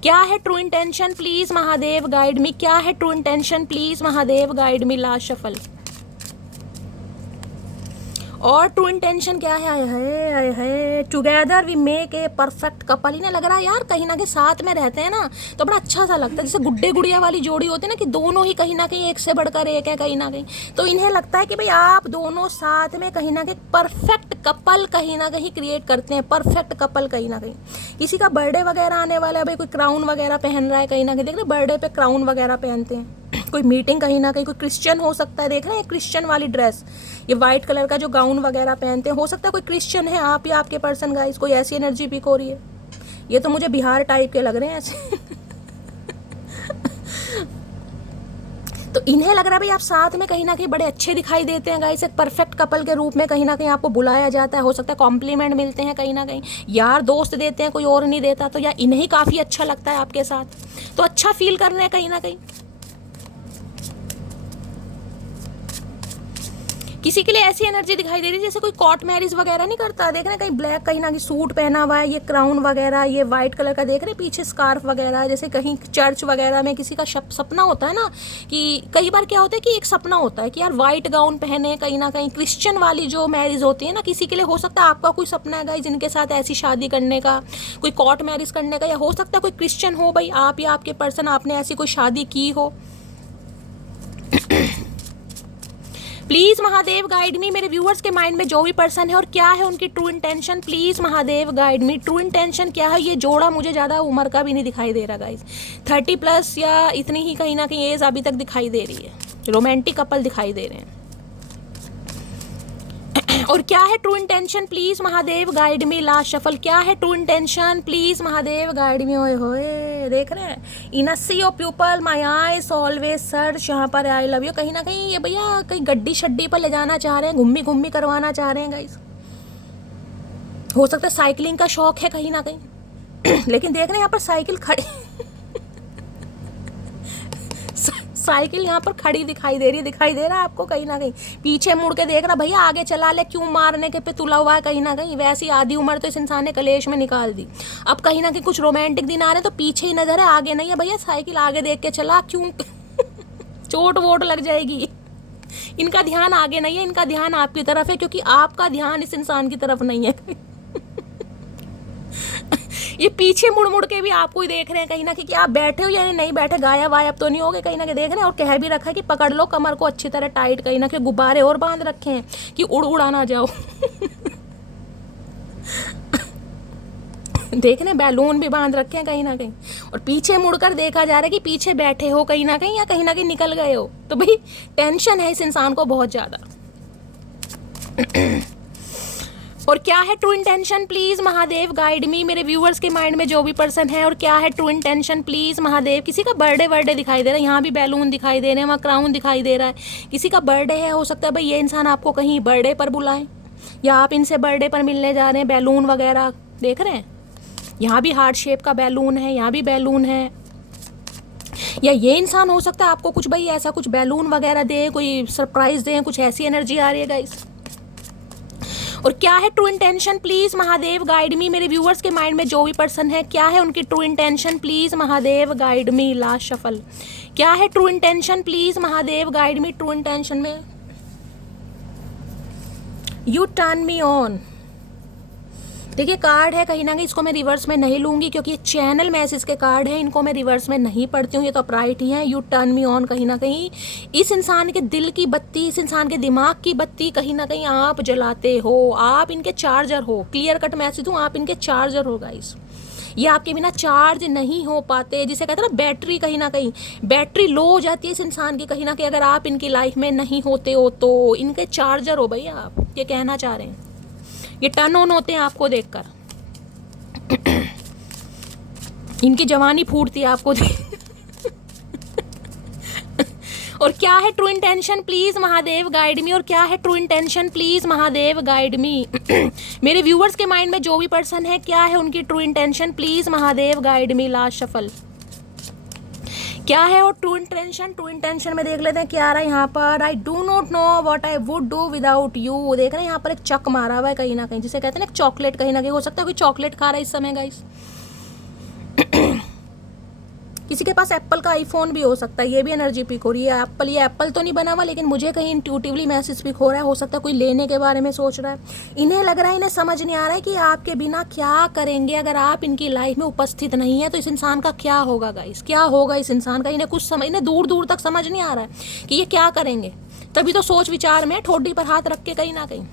क्या है true intention? Please Mahadev guide me. क्या है true intention? Please Mahadev guide me. Last shuffle. और ट्रू इंटेंशन क्या है? Together we make a perfect couple. इन्हें लग रहा है यार कहीं ना कहीं साथ में रहते हैं ना तो बड़ा अच्छा सा लगता है, जैसे गुड्डे गुड़िया वाली जोड़ी होती है ना कि दोनों ही कहीं ना कहीं एक से बढ़कर एक है कहीं ना कहीं। तो इन्हें लगता है कि भाई आप दोनों साथ में कहीं ना कहीं परफेक्ट कपल कहीं ना कहीं क्रिएट करते हैं, परफेक्ट कपल कहीं ना कहीं। किसी का बर्थडे वगैरह आने वाला है, भाई कोई क्राउन वगैरह पहन रहा है कहीं ना कहीं, देख रहे बर्थडे पे क्राउन वगैरह पहनते हैं। कोई मीटिंग कहीं ना कहीं, कोई क्रिश्चियन हो सकता है, देख रहे हैं क्रिश्चियन वाली ड्रेस, ये वाइट कलर का जो गाउन वगैरह पहनते हैं, हो सकता है कोई क्रिश्चियन है आप या आपके पर्सन गाइस, कोई ऐसी एनर्जी पिक हो रही है। ये तो मुझे बिहार टाइप के लग रहे हैं ऐसे। तो इन्हें लग रहा है भाई आप साथ में कहीं ना कहीं बड़े अच्छे दिखाई देते हैं गाइस, एक परफेक्ट कपल के रूप में कहीं ना कहीं आपको बुलाया जाता है। हो सकता है कॉम्प्लीमेंट मिलते हैं कहीं ना कहीं, यार दोस्त देते हैं, कोई और नहीं देता, तो यार इन्हें काफ़ी अच्छा लगता है आपके साथ, तो अच्छा फील कर रहे हैं कहीं ना कहीं। किसी के लिए ऐसी एनर्जी दिखाई दे रही है जैसे कोई कोर्ट मैरिज वगैरह नहीं करता, देख रहे हैं कहीं ब्लैक कहीं ना कहीं सूट पहना हुआ है, ये क्राउन वगैरह, ये वाइट कलर का देख रहे हैं पीछे स्कार्फ वगैरह, जैसे कहीं चर्च वगैरह में किसी का सपना होता है ना कि कई बार क्या होता है कि एक सपना होता है कि यार वाइट गाउन पहने कहीं ना कहीं। क्रिश्चियन वाली जो मैरिज होती है ना, किसी के लिए हो सकता है आपका कोई सपना है गाइस जिनके साथ ऐसी शादी करने का, कोई कोर्ट मैरिज करने का, या हो सकता है कोई क्रिश्चियन हो भाई आप या आपके पर्सन, आपने ऐसी कोई शादी की हो। प्लीज महादेव गाइड मी, मेरे व्यूअर्स के माइंड में जो भी पर्सन है और क्या है उनकी true intention, please Mahadev guide me. True intention क्या है? ये जोड़ा मुझे ज़्यादा उम्र का भी नहीं दिखाई दे रहा गाइस, 30+ या इतनी ही कहीं ना कहीं एज अभी तक दिखाई दे रही है, रोमांटिक कपल दिखाई दे रहे हैं। और क्या है true intention, please Mahadev guide me. Last shuffle, क्या है true intention, please Mahadev guide me. ओए होए, देख रहे हैं, in a sea of people my eyes always search, यहाँ पर आई लव यू। कहीं ना कहीं ये भैया कहीं गड्डी शड्डी पर ले जाना चाह रहे हैं, घुम्मी घुम्मी करवाना चाह रहे हैं गाइस। हो सकता है साइकिलिंग का शौक है कहीं ना कहीं लेकिन देख रहे हैं यहाँ पर साइकिल खड़ी साइकिल यहाँ पर खड़ी दिखाई दे रही, दिखाई दे रहा है आपको कहीं ना कहीं। पीछे मुड़ के देख रहा, भैया आगे चला ले, क्यों मारने के पे तुला हुआ है कहीं ना कहीं। वैसी आधी उम्र तो इस इंसान ने कलेश में निकाल दी। अब कहीं ना कहीं कुछ रोमांटिक दिन आ रहे हैं तो पीछे ही नजर है, आगे नहीं है भैया। साइकिल आगे देख के चला, क्यों चोट वोट लग जाएगी। इनका ध्यान आगे नहीं है, इनका ध्यान आपकी तरफ है, क्योंकि आपका ध्यान इस इंसान की तरफ नहीं है ये पीछे मुड़ मुड़ के भी आपको ही देख रहे हैं कहीं ना कहीं कि आप बैठे हो या नहीं बैठे, गायब वायब तो नहीं हो गए, कहीं ना कहीं देख रहे हैं। और कह भी रखा है कि पकड़ लो कमर को अच्छी तरह टाइट, कहीं ना कहीं गुब्बारे और बांध रखे हैं कि उड़ा ना जाओ देख रहे हैं, बैलून भी बांध रखे हैं कहीं ना कहीं। और पीछे मुड़कर देखा जा रहा है कि पीछे बैठे हो कहीं ना कहीं, या कहीं ना कहीं निकल गए हो। तो भाई टेंशन है इस इंसान को बहुत ज्यादा और क्या है true intention, please Mahadev guide मी। मेरे व्यूअर्स के माइंड में जो भी पर्सन है और क्या है ट्रू इंटेंशन, प्लीज महादेव। किसी का बर्थडे दिखाई दे रहा है, यहाँ भी बैलून दिखाई दे रहे हैं, वहाँ क्राउन दिखाई दे रहा है। किसी का बर्थडे है, हो सकता है भाई ये इंसान आपको कहीं बर्थडे पर बुलाएं, या आप इनसे बर्थडे पर मिलने जा रहे हैं। बैलून वगैरह देख रहे हैं, यहाँ भी हार्ट शेप का बैलून है, यहाँ भी बैलून है। या ये इंसान हो सकता है आपको कुछ भाई ऐसा कुछ बैलून वगैरह दे, कोई सरप्राइज दे, कुछ ऐसी एनर्जी आ रही है गाइस। और क्या है true intention, please Mahadev guide मी। मेरे व्यूअर्स के माइंड में जो भी पर्सन है, क्या है उनकी true intention, please Mahadev guide me. Last shuffle, क्या है true intention, please Mahadev guide me. True intention में यू टर्न मी ऑन। देखिए कार्ड है कहीं ना कहीं, इसको मैं रिवर्स में नहीं लूंगी क्योंकि ये चैनल मैसेज के कार्ड है, इनको मैं रिवर्स में नहीं पढ़ती हूँ, ये तो अपराइट ही है। यू टर्न मी ऑन, कहीं ना कहीं इस इंसान के दिल की बत्ती, इस इंसान के दिमाग की बत्ती कहीं ना कहीं आप जलाते हो, आप इनके चार्जर हो। क्लियर कट मैसेज दूँ, आप इनके चार्जर हो गाइस। ये आपके बिना चार्ज नहीं हो पाते, जिसे कहते हैं ना बैटरी, कहीं ना कहीं बैटरी लो हो जाती है इस इंसान की कहीं ना कहीं, अगर आप इनकी लाइफ में नहीं होते हो तो। इनके चार्जर हो भैया आप, ये कहना चाह रहे हैं। ये टर्न ऑन होते हैं आपको देखकर इनकी जवानी फूटती है आपको और क्या है true intention, please Mahadev guide मी। और क्या है true intention, please Mahadev guide मी मेरे व्यूअर्स के माइंड में जो भी पर्सन है, क्या है उनकी true intention, please Mahadev guide me. Last shuffle, क्या है और ट्रू इंटेंशन। ट्रू इंटेंशन में देख लेते हैं क्या आ रहा है यहाँ पर। I do not know what I would do without you. देख रहे हैं यहाँ पर एक चक मारा हुआ है कहीं ना कहीं, जिसे कहते हैं ना चॉकलेट, कहीं ना कहीं हो सकता है कोई चॉकलेट खा रहा है इस समय गाइस किसी के पास एप्पल का आईफोन भी हो सकता है, ये भी एनर्जी पिक हो रही है। एप्पल, ये एप्पल तो नहीं बना हुआ, लेकिन मुझे कहीं इंट्यूटिवली मैसेज पिक हो रहा है। हो सकता है कोई लेने के बारे में सोच रहा है। इन्हें लग रहा है, इन्हें समझ नहीं आ रहा है कि आपके बिना क्या करेंगे अगर आप इनकी लाइफ में उपस्थित नहीं है, तो इस इंसान का क्या होगा गाइस, क्या होगा इस इंसान का। इन्हें कुछ समझ, इन्हें दूर दूर तक समझ नहीं आ रहा है कि ये क्या करेंगे, तभी तो सोच विचार में ठोडी पर हाथ रख के कहीं ना कहीं।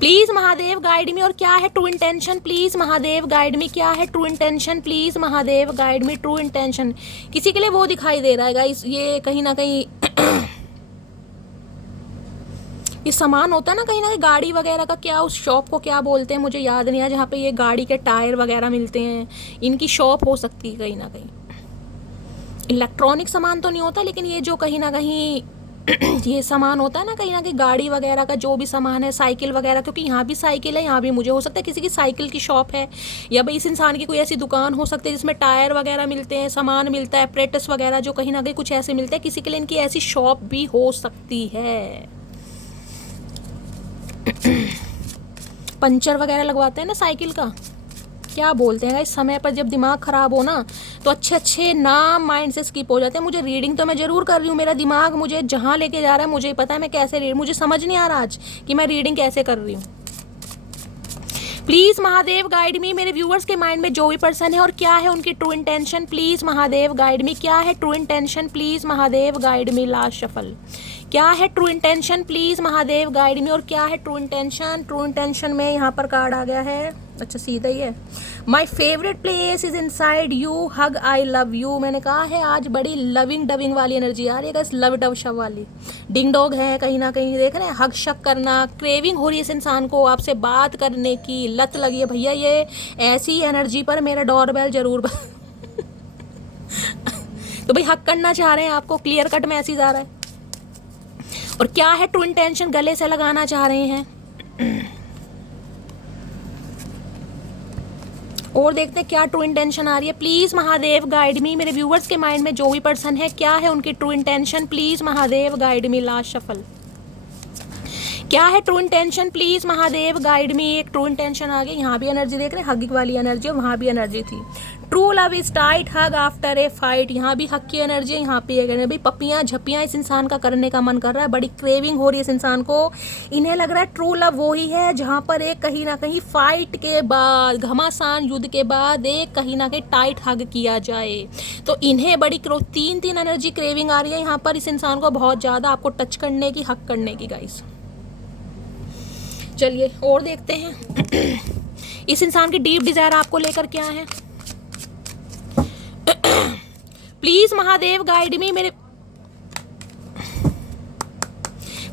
प्लीज महादेव गाइड मी। और क्या है true intention, please Mahadev guide me. क्या है true intention, please Mahadev guide me. True intention किसी के लिए वो दिखाई दे रहा है गाइस, ये कहीं ना कहीं ये सामान होता है ना कहीं ना कहीं गाड़ी वगैरह का, क्या उस शॉप को क्या बोलते हैं मुझे याद नहीं है, जहाँ पे ये गाड़ी के टायर वगैरह मिलते हैं, इनकी शॉप हो सकती है कहीं ना कहीं। इलेक्ट्रॉनिक सामान तो नहीं होता, लेकिन ये जो कहीं ना कहीं ये सामान होता है ना कहीं गाड़ी वगैरह का, जो भी सामान है, साइकिल वगैरह, क्योंकि यहाँ भी साइकिल है, यहाँ भी मुझे हो सकता है किसी की साइकिल की शॉप है, या भाई इस इंसान की कोई ऐसी दुकान हो सकती है जिसमें टायर वगैरह मिलते हैं, सामान मिलता है, एपरेटस वगैरह जो कहीं ना कहीं कुछ ऐसे मिलते हैं, किसी के लिए इनकी ऐसी शॉप भी हो सकती है। पंचर वगैरह लगवाते हैं ना साइकिल का, क्या बोलते हैं इस समय पर, जब दिमाग खराब हो ना तो अच्छे अच्छे नाम माइंड से स्किप हो जाते हैं। मुझे रीडिंग तो मैं जरूर कर रही हूँ, मेरा दिमाग मुझे जहाँ लेके जा रहा है मुझे पता है मैं कैसे रीड, मुझे समझ नहीं आ रहा आज कि मैं रीडिंग कैसे कर रही हूँ। प्लीज महादेव गाइड मी, मेरे व्यूअर्स के माइंड में जो भी पर्सन है और क्या है उनकी true intention, please Mahadev guide me. क्या है true intention, please Mahadev guide me. Last shuffle, क्या है true intention, please Mahadev guide मी। और क्या है ट्रू इंटेंशन, ट्रू इंटेंशन में यहाँ पर कार्ड आ गया है, अच्छा सीधा ही है, my favourite place is inside you, hug I love you. मैंने कहा है आज बड़ी लविंग डविंग वाली एनर्जी आ रही है, लव डव शव वाली, डिंग डॉग है कहीं ना कहीं, देख रहे हैं, हग शक करना, क्रेविंग हो रही है इस इंसान को आपसे बात करने की, लत लगी है भैया। ये ऐसी एनर्जी पर मेरा डोरबेल जरूर तो भाई हक करना चाह रहे हैं आपको, क्लियर कट मैसेज आ रहा है। और क्या है ट्रू इंटेंशन, गले से लगाना चाह रहे हैं। और देखते हैं क्या ट्रू इंटेंशन आ रही है, प्लीज महादेव गाइड मी। मेरे व्यूवर्स के माइंड में जो भी पर्सन है क्या है उनकी true intention, please Mahadev guide me. Last shuffle, क्या है true intention, please Mahadev guide मी। एक ट्रू इंटेंशन आ गई, यहाँ भी एनर्जी देख रहे हैं, हगिंग वाली एनर्जी, और वहाँ भी एनर्जी थी। True love is tight hug after a fight, यहाँ भी हक की एनर्जी है, यहाँ पे भाई पपियाँ झपियाँ इस इंसान का करने का मन कर रहा है, बड़ी क्रेविंग हो रही है इस इंसान को। इन्हें लग रहा है ट्रू लव वो ही है जहाँ पर एक कहीं ना कहीं फाइट के बाद, घमासान युद्ध के बाद एक कहीं ना कहीं टाइट हग किया जाए। तो इन्हें बड़ी तीन एनर्जी क्रेविंग आ रही है यहाँ पर इस इंसान को, बहुत ज़्यादा आपको टच करने की, हक करने की गाइस। चलिए और देखते हैं इस इंसान की डीप डिजायर आपको लेकर क्या है। प्लीज महादेव गाइड मी, मेरे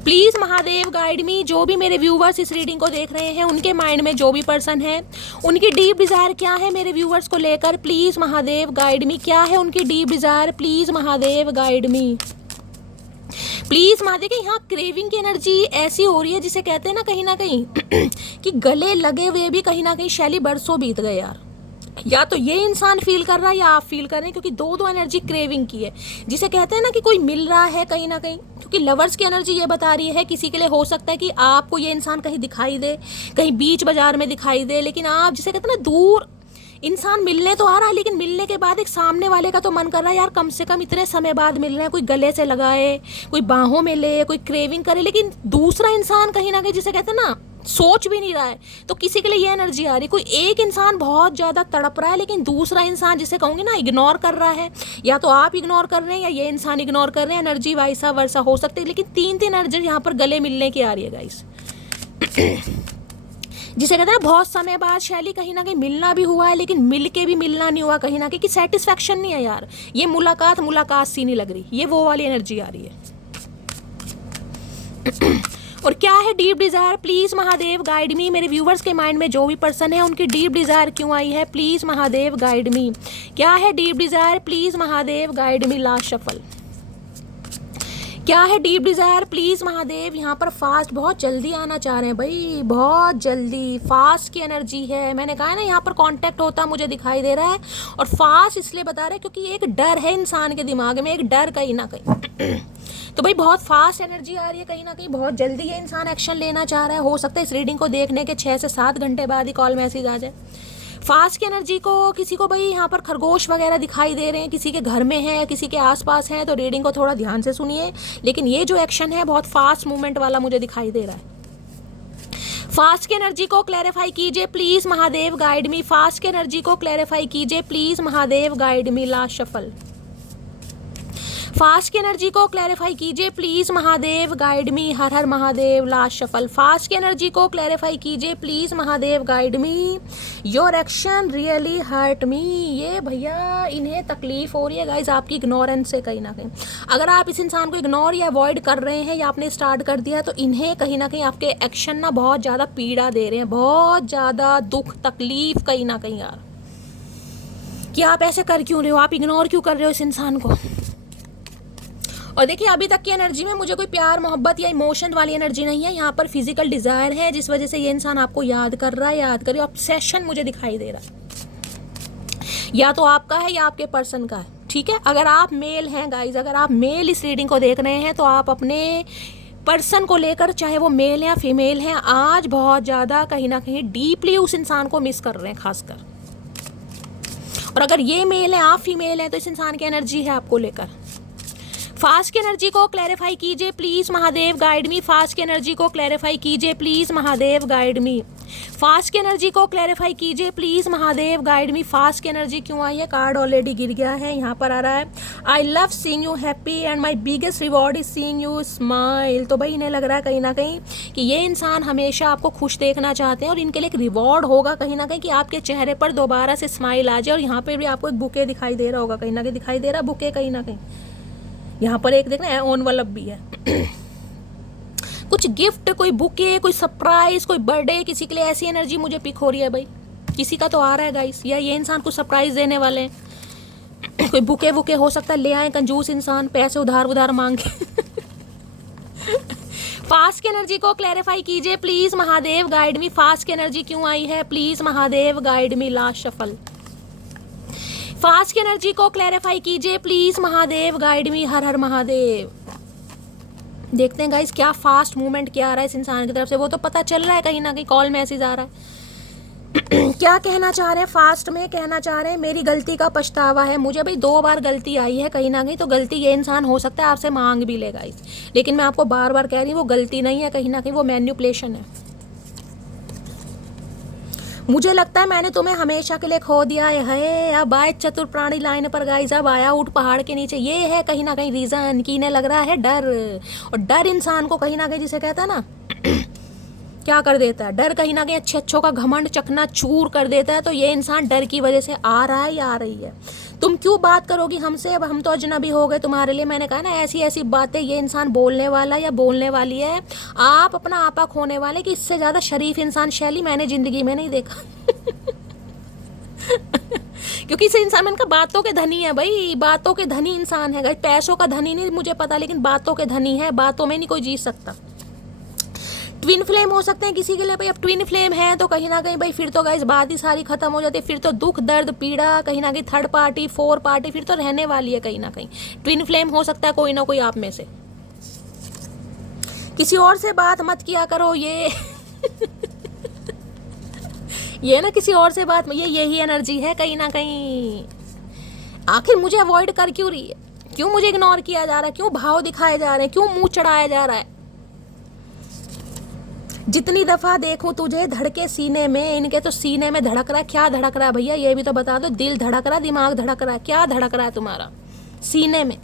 प्लीज महादेव गाइड मी। जो भी मेरे व्यूवर्स इस रीडिंग को देख रहे हैं उनके माइंड में जो भी पर्सन है उनकी डीप डिजायर क्या है मेरे व्यूवर्स को लेकर, प्लीज महादेव गाइड मी। क्या है उनकी deep Dzire, please Mahadev guide me. Please Mahadev, कि यहाँ क्रेविंग की एनर्जी ऐसी हो रही है जिसे कहते हैं ना कहीं कि गले लगे हुए भी कहीं ना कहीं शैली बरसों बीत गए यार। या तो ये इंसान फील कर रहा है या आप फील कर रहे हैं, क्योंकि दो एनर्जी क्रेविंग की है, जिसे कहते हैं ना कि कोई मिल रहा है कहीं ना कहीं। क्योंकि लवर्स की एनर्जी ये बता रही है, किसी के लिए हो सकता है कि आपको ये इंसान कहीं दिखाई दे, कहीं बीच बाजार में दिखाई दे, लेकिन आप जिसे कहते हैं ना दूर इंसान मिलने तो आ रहा है, लेकिन मिलने के बाद एक सामने वाले का तो मन कर रहा है यार कम से कम इतने समय बाद मिल रहे हैं, कोई गले से लगाए, कोई बाहों में ले, कोई क्रेविंग करे, लेकिन दूसरा इंसान कहीं ना कहीं जिसे कहते हैं ना सोच भी नहीं रहा है। तो किसी के लिए ये एनर्जी आ रही है, कोई एक इंसान बहुत ज़्यादा तड़प रहा है, लेकिन दूसरा इंसान जिसे कहूँगी ना इग्नोर कर रहा है, या तो आप इग्नोर कर रहे हैं या ये इंसान इग्नोर कर रहे हैं। एनर्जी वाइसा वर्सा हो सकती है, लेकिन तीन एनर्जी यहाँ पर गले मिलने की आ रही है गाइस। जिसे कहते हैं बहुत समय बाद शैली कहीं ना कहीं मिलना भी हुआ है, लेकिन मिल के भी मिलना नहीं हुआ कहीं ना कहीं, कि सेटिस्फैक्शन नहीं है यार, ये मुलाकात सी नहीं लग रही, ये वो वाली एनर्जी आ रही है। और क्या है deep Dzire, please Mahadev guide मी। मेरे व्यूवर्स के माइंड में जो भी पर्सन है उनकी डीप डिजायर क्यों आई है, प्लीज महादेव गाइड मी। क्या है deep Dzire, please Mahadev guide me. Last shuffle, क्या है डीप डिजायर, प्लीज महादेव। यहाँ पर फास्ट बहुत जल्दी आना चाह रहे हैं भाई, बहुत जल्दी, फास्ट की एनर्जी है। मैंने कहा है ना यहाँ पर कांटेक्ट होता मुझे दिखाई दे रहा है, और फास्ट इसलिए बता रहे हैं क्योंकि एक डर है इंसान के दिमाग में, एक डर कहीं ना कहीं। तो भाई बहुत फास्ट एनर्जी आ रही है कहीं ना कहीं, बहुत जल्दी ये इंसान एक्शन लेना चाह रहा है। हो सकता है इस रीडिंग को देखने के 6 से 7 घंटे बाद ही कॉल मैसेज आ जाए। फास्ट की एनर्जी को, किसी को भाई यहाँ पर खरगोश वगैरह दिखाई दे रहे हैं, किसी के घर में है, किसी के आसपास है, तो रीडिंग को थोड़ा ध्यान से सुनिए। लेकिन ये जो एक्शन है बहुत फास्ट मूवमेंट वाला मुझे दिखाई दे रहा है। फास्ट की एनर्जी को क्लैरिफाई कीजिए please Mahadev guide me. Fast की एनर्जी को क्लैरिफाई कीजिए please Mahadev guide me. Last shuffle, fast की एनर्जी को क्लैरिफाई कीजिए प्लीज महादेव गाइड मी। हर हर महादेव। लास्ट शफल, फास्ट की एनर्जी को क्लैरिफाई कीजिए please Mahadev guide me. Your action really hurt me. ये भैया इन्हें तकलीफ हो रही है गाइज आपकी इग्नोरेंस से कहीं ना कहीं। अगर आप इस इंसान को इग्नोर या अवॉइड कर रहे हैं या आपने स्टार्ट कर दिया, तो इन्हें कहीं ना कहीं आपके एक्शन ना बहुत ज़्यादा पीड़ा दे रहे हैं, बहुत ज़्यादा दुख तकलीफ कहीं ना कहीं यार, कि आप ऐसे कर क्यों रहे हो, आप इग्नोर क्यों कर रहे हो इस इंसान को। और देखिए अभी तक की एनर्जी में मुझे कोई प्यार मोहब्बत या इमोशन वाली एनर्जी नहीं है, यहाँ पर फिजिकल डिजायर है, जिस वजह से ये इंसान आपको याद कर रहा है, याद करिए। ऑब्सेशन मुझे दिखाई दे रहा है, या तो आपका है या आपके पर्सन का है, ठीक है। अगर आप मेल हैं गाइज, अगर आप मेल इस रीडिंग को देख रहे हैं, तो आप अपने पर्सन को लेकर, चाहे वो मेल है या फीमेल है, आज बहुत ज़्यादा कहीं ना कहीं डीपली उस इंसान को मिस कर रहे हैं खासकर। और अगर ये मेल है, आप फीमेल हैं, तो इस इंसान की एनर्जी है आपको लेकर। फास्ट की एनर्जी को क्लैरिफाई कीजिए please Mahadev guide me. Fast की एनर्जी को क्लैरिफाई कीजिए please Mahadev guide me. Fast की एनर्जी को क्लैरिफाई कीजिए please Mahadev, guide me. Fast की एनर्जी क्यों आई है? कार्ड ऑलरेडी गिर गया है, यहाँ पर आ रहा है I love seeing you happy and my biggest reward is seeing you smile. तो भाई इन्हें लग रहा है कहीं ना कहीं कि ये इंसान हमेशा आपको खुश देखना चाहते हैं और इनके लिए एक रिवॉर्ड होगा कहीं ना कहीं कि आपके चेहरे पर दोबारा से स्माइल आ जाए। और यहाँ पर भी आपको एक बुके दिखाई दे रहा होगा, कहीं ना कहीं दिखाई दे रहा है बुके, कहीं ना कहीं यहाँ पर एक देखना एनवलप भी है कुछ गिफ्ट, कोई बुके, कोई सरप्राइज, कोई बर्थडे, किसी के लिए ऐसी एनर्जी मुझे पिक हो रही है भाई। किसी का तो आ रहा है गाइस, या ये इंसान को सरप्राइज देने वाले हैं कोई बुके वुके हो सकता है, ले आए कंजूस इंसान, पैसे उधार मांग के फास्ट की एनर्जी को क्लैरिफाई कीजिए please Mahadev, guide me. Fast की एनर्जी क्यों आई है please Mahadev, guide me. Last shuffle. Fast की एनर्जी को क्लैरिफाई कीजिए प्लीज महादेव, गाइड मी। हर हर महादेव। देखते हैं गाइस क्या फास्ट मूवमेंट क्या आ रहा है इस इंसान की तरफ से, वो तो पता चल रहा है कहीं ना कहीं, कॉल मैसेज आ रहा है क्या कहना चाह रहे हैं फास्ट में? कहना चाह रहे हैं मेरी गलती का पछतावा है, मुझे भाई 2 बार गलती आई है कहीं ना कहीं, तो गलती ये इंसान हो सकता है आपसे मांग भी लेगा इस, लेकिन मैं आपको बार बार कह रही हूँ वो गलती नहीं है, कहीं ना कहीं वो मैन्युपुलेशन है। मुझे लगता है मैंने तुम्हें हमेशा के लिए खो दिया है। अब आए चतुर प्राणी लाइन पर गाइस, अब आया ऊट पहाड़ के नीचे। ये है कहीं ना कहीं रीजन कि इन्हें लग रहा है डर, और डर इंसान को कहीं ना कहीं जिसे कहता है ना क्या कर देता है, डर कहीं ना कहीं अच्छों का घमंड चकना चूर कर देता है। तो ये इंसान डर की वजह से आ रहा है या आ रही है। तुम क्यों बात करोगी हमसे, अब हम तो अजनबी हो गए तुम्हारे लिए। मैंने कहा ना ऐसी ऐसी बातें ये इंसान बोलने वाला या बोलने वाली है, आप अपना आपा खोने वाले कि इससे ज़्यादा शरीफ इंसान शैली मैंने ज़िंदगी में नहीं देखा क्योंकि इस इंसान में इनका बातों के धनी है भाई, बातों के धनी इंसान है। पैसों का धनी नहीं मुझे पता, लेकिन बातों के धनी है, बातों में नहीं कोई जीत सकता। ट्विन फ्लेम हो सकते हैं किसी के लिए भाई। अब ट्विन फ्लेम है तो कहीं ना कहीं भाई फिर तो गाइस बात ही सारी खत्म हो जाती है, फिर तो दुख दर्द पीड़ा कहीं ना कहीं थर्ड पार्टी 4 पार्टी फिर तो रहने वाली है कहीं ना कहीं। ट्विन फ्लेम हो सकता है कोई ना कोई आप में से। किसी और से बात मत किया करो ये ये ना किसी और से बात, ये यही एनर्जी है कहीं ना कहीं। आखिर मुझे अवॉइड कर क्यों रही है, क्यों मुझे इग्नोर किया जा रहा है, क्यों भाव दिखाए जा रहे हैं, क्यों मुंह चढ़ाया जा रहा है। जितनी दफा देखूं तुझे धड़के सीने में, इनके तो सीने में धड़क रहा है। क्या धड़क रहा है भैया ये भी तो बता दो। दिल धड़क रहा, दिमाग धड़क रहा है, क्या धड़क रहा है तुम्हारा सीने में?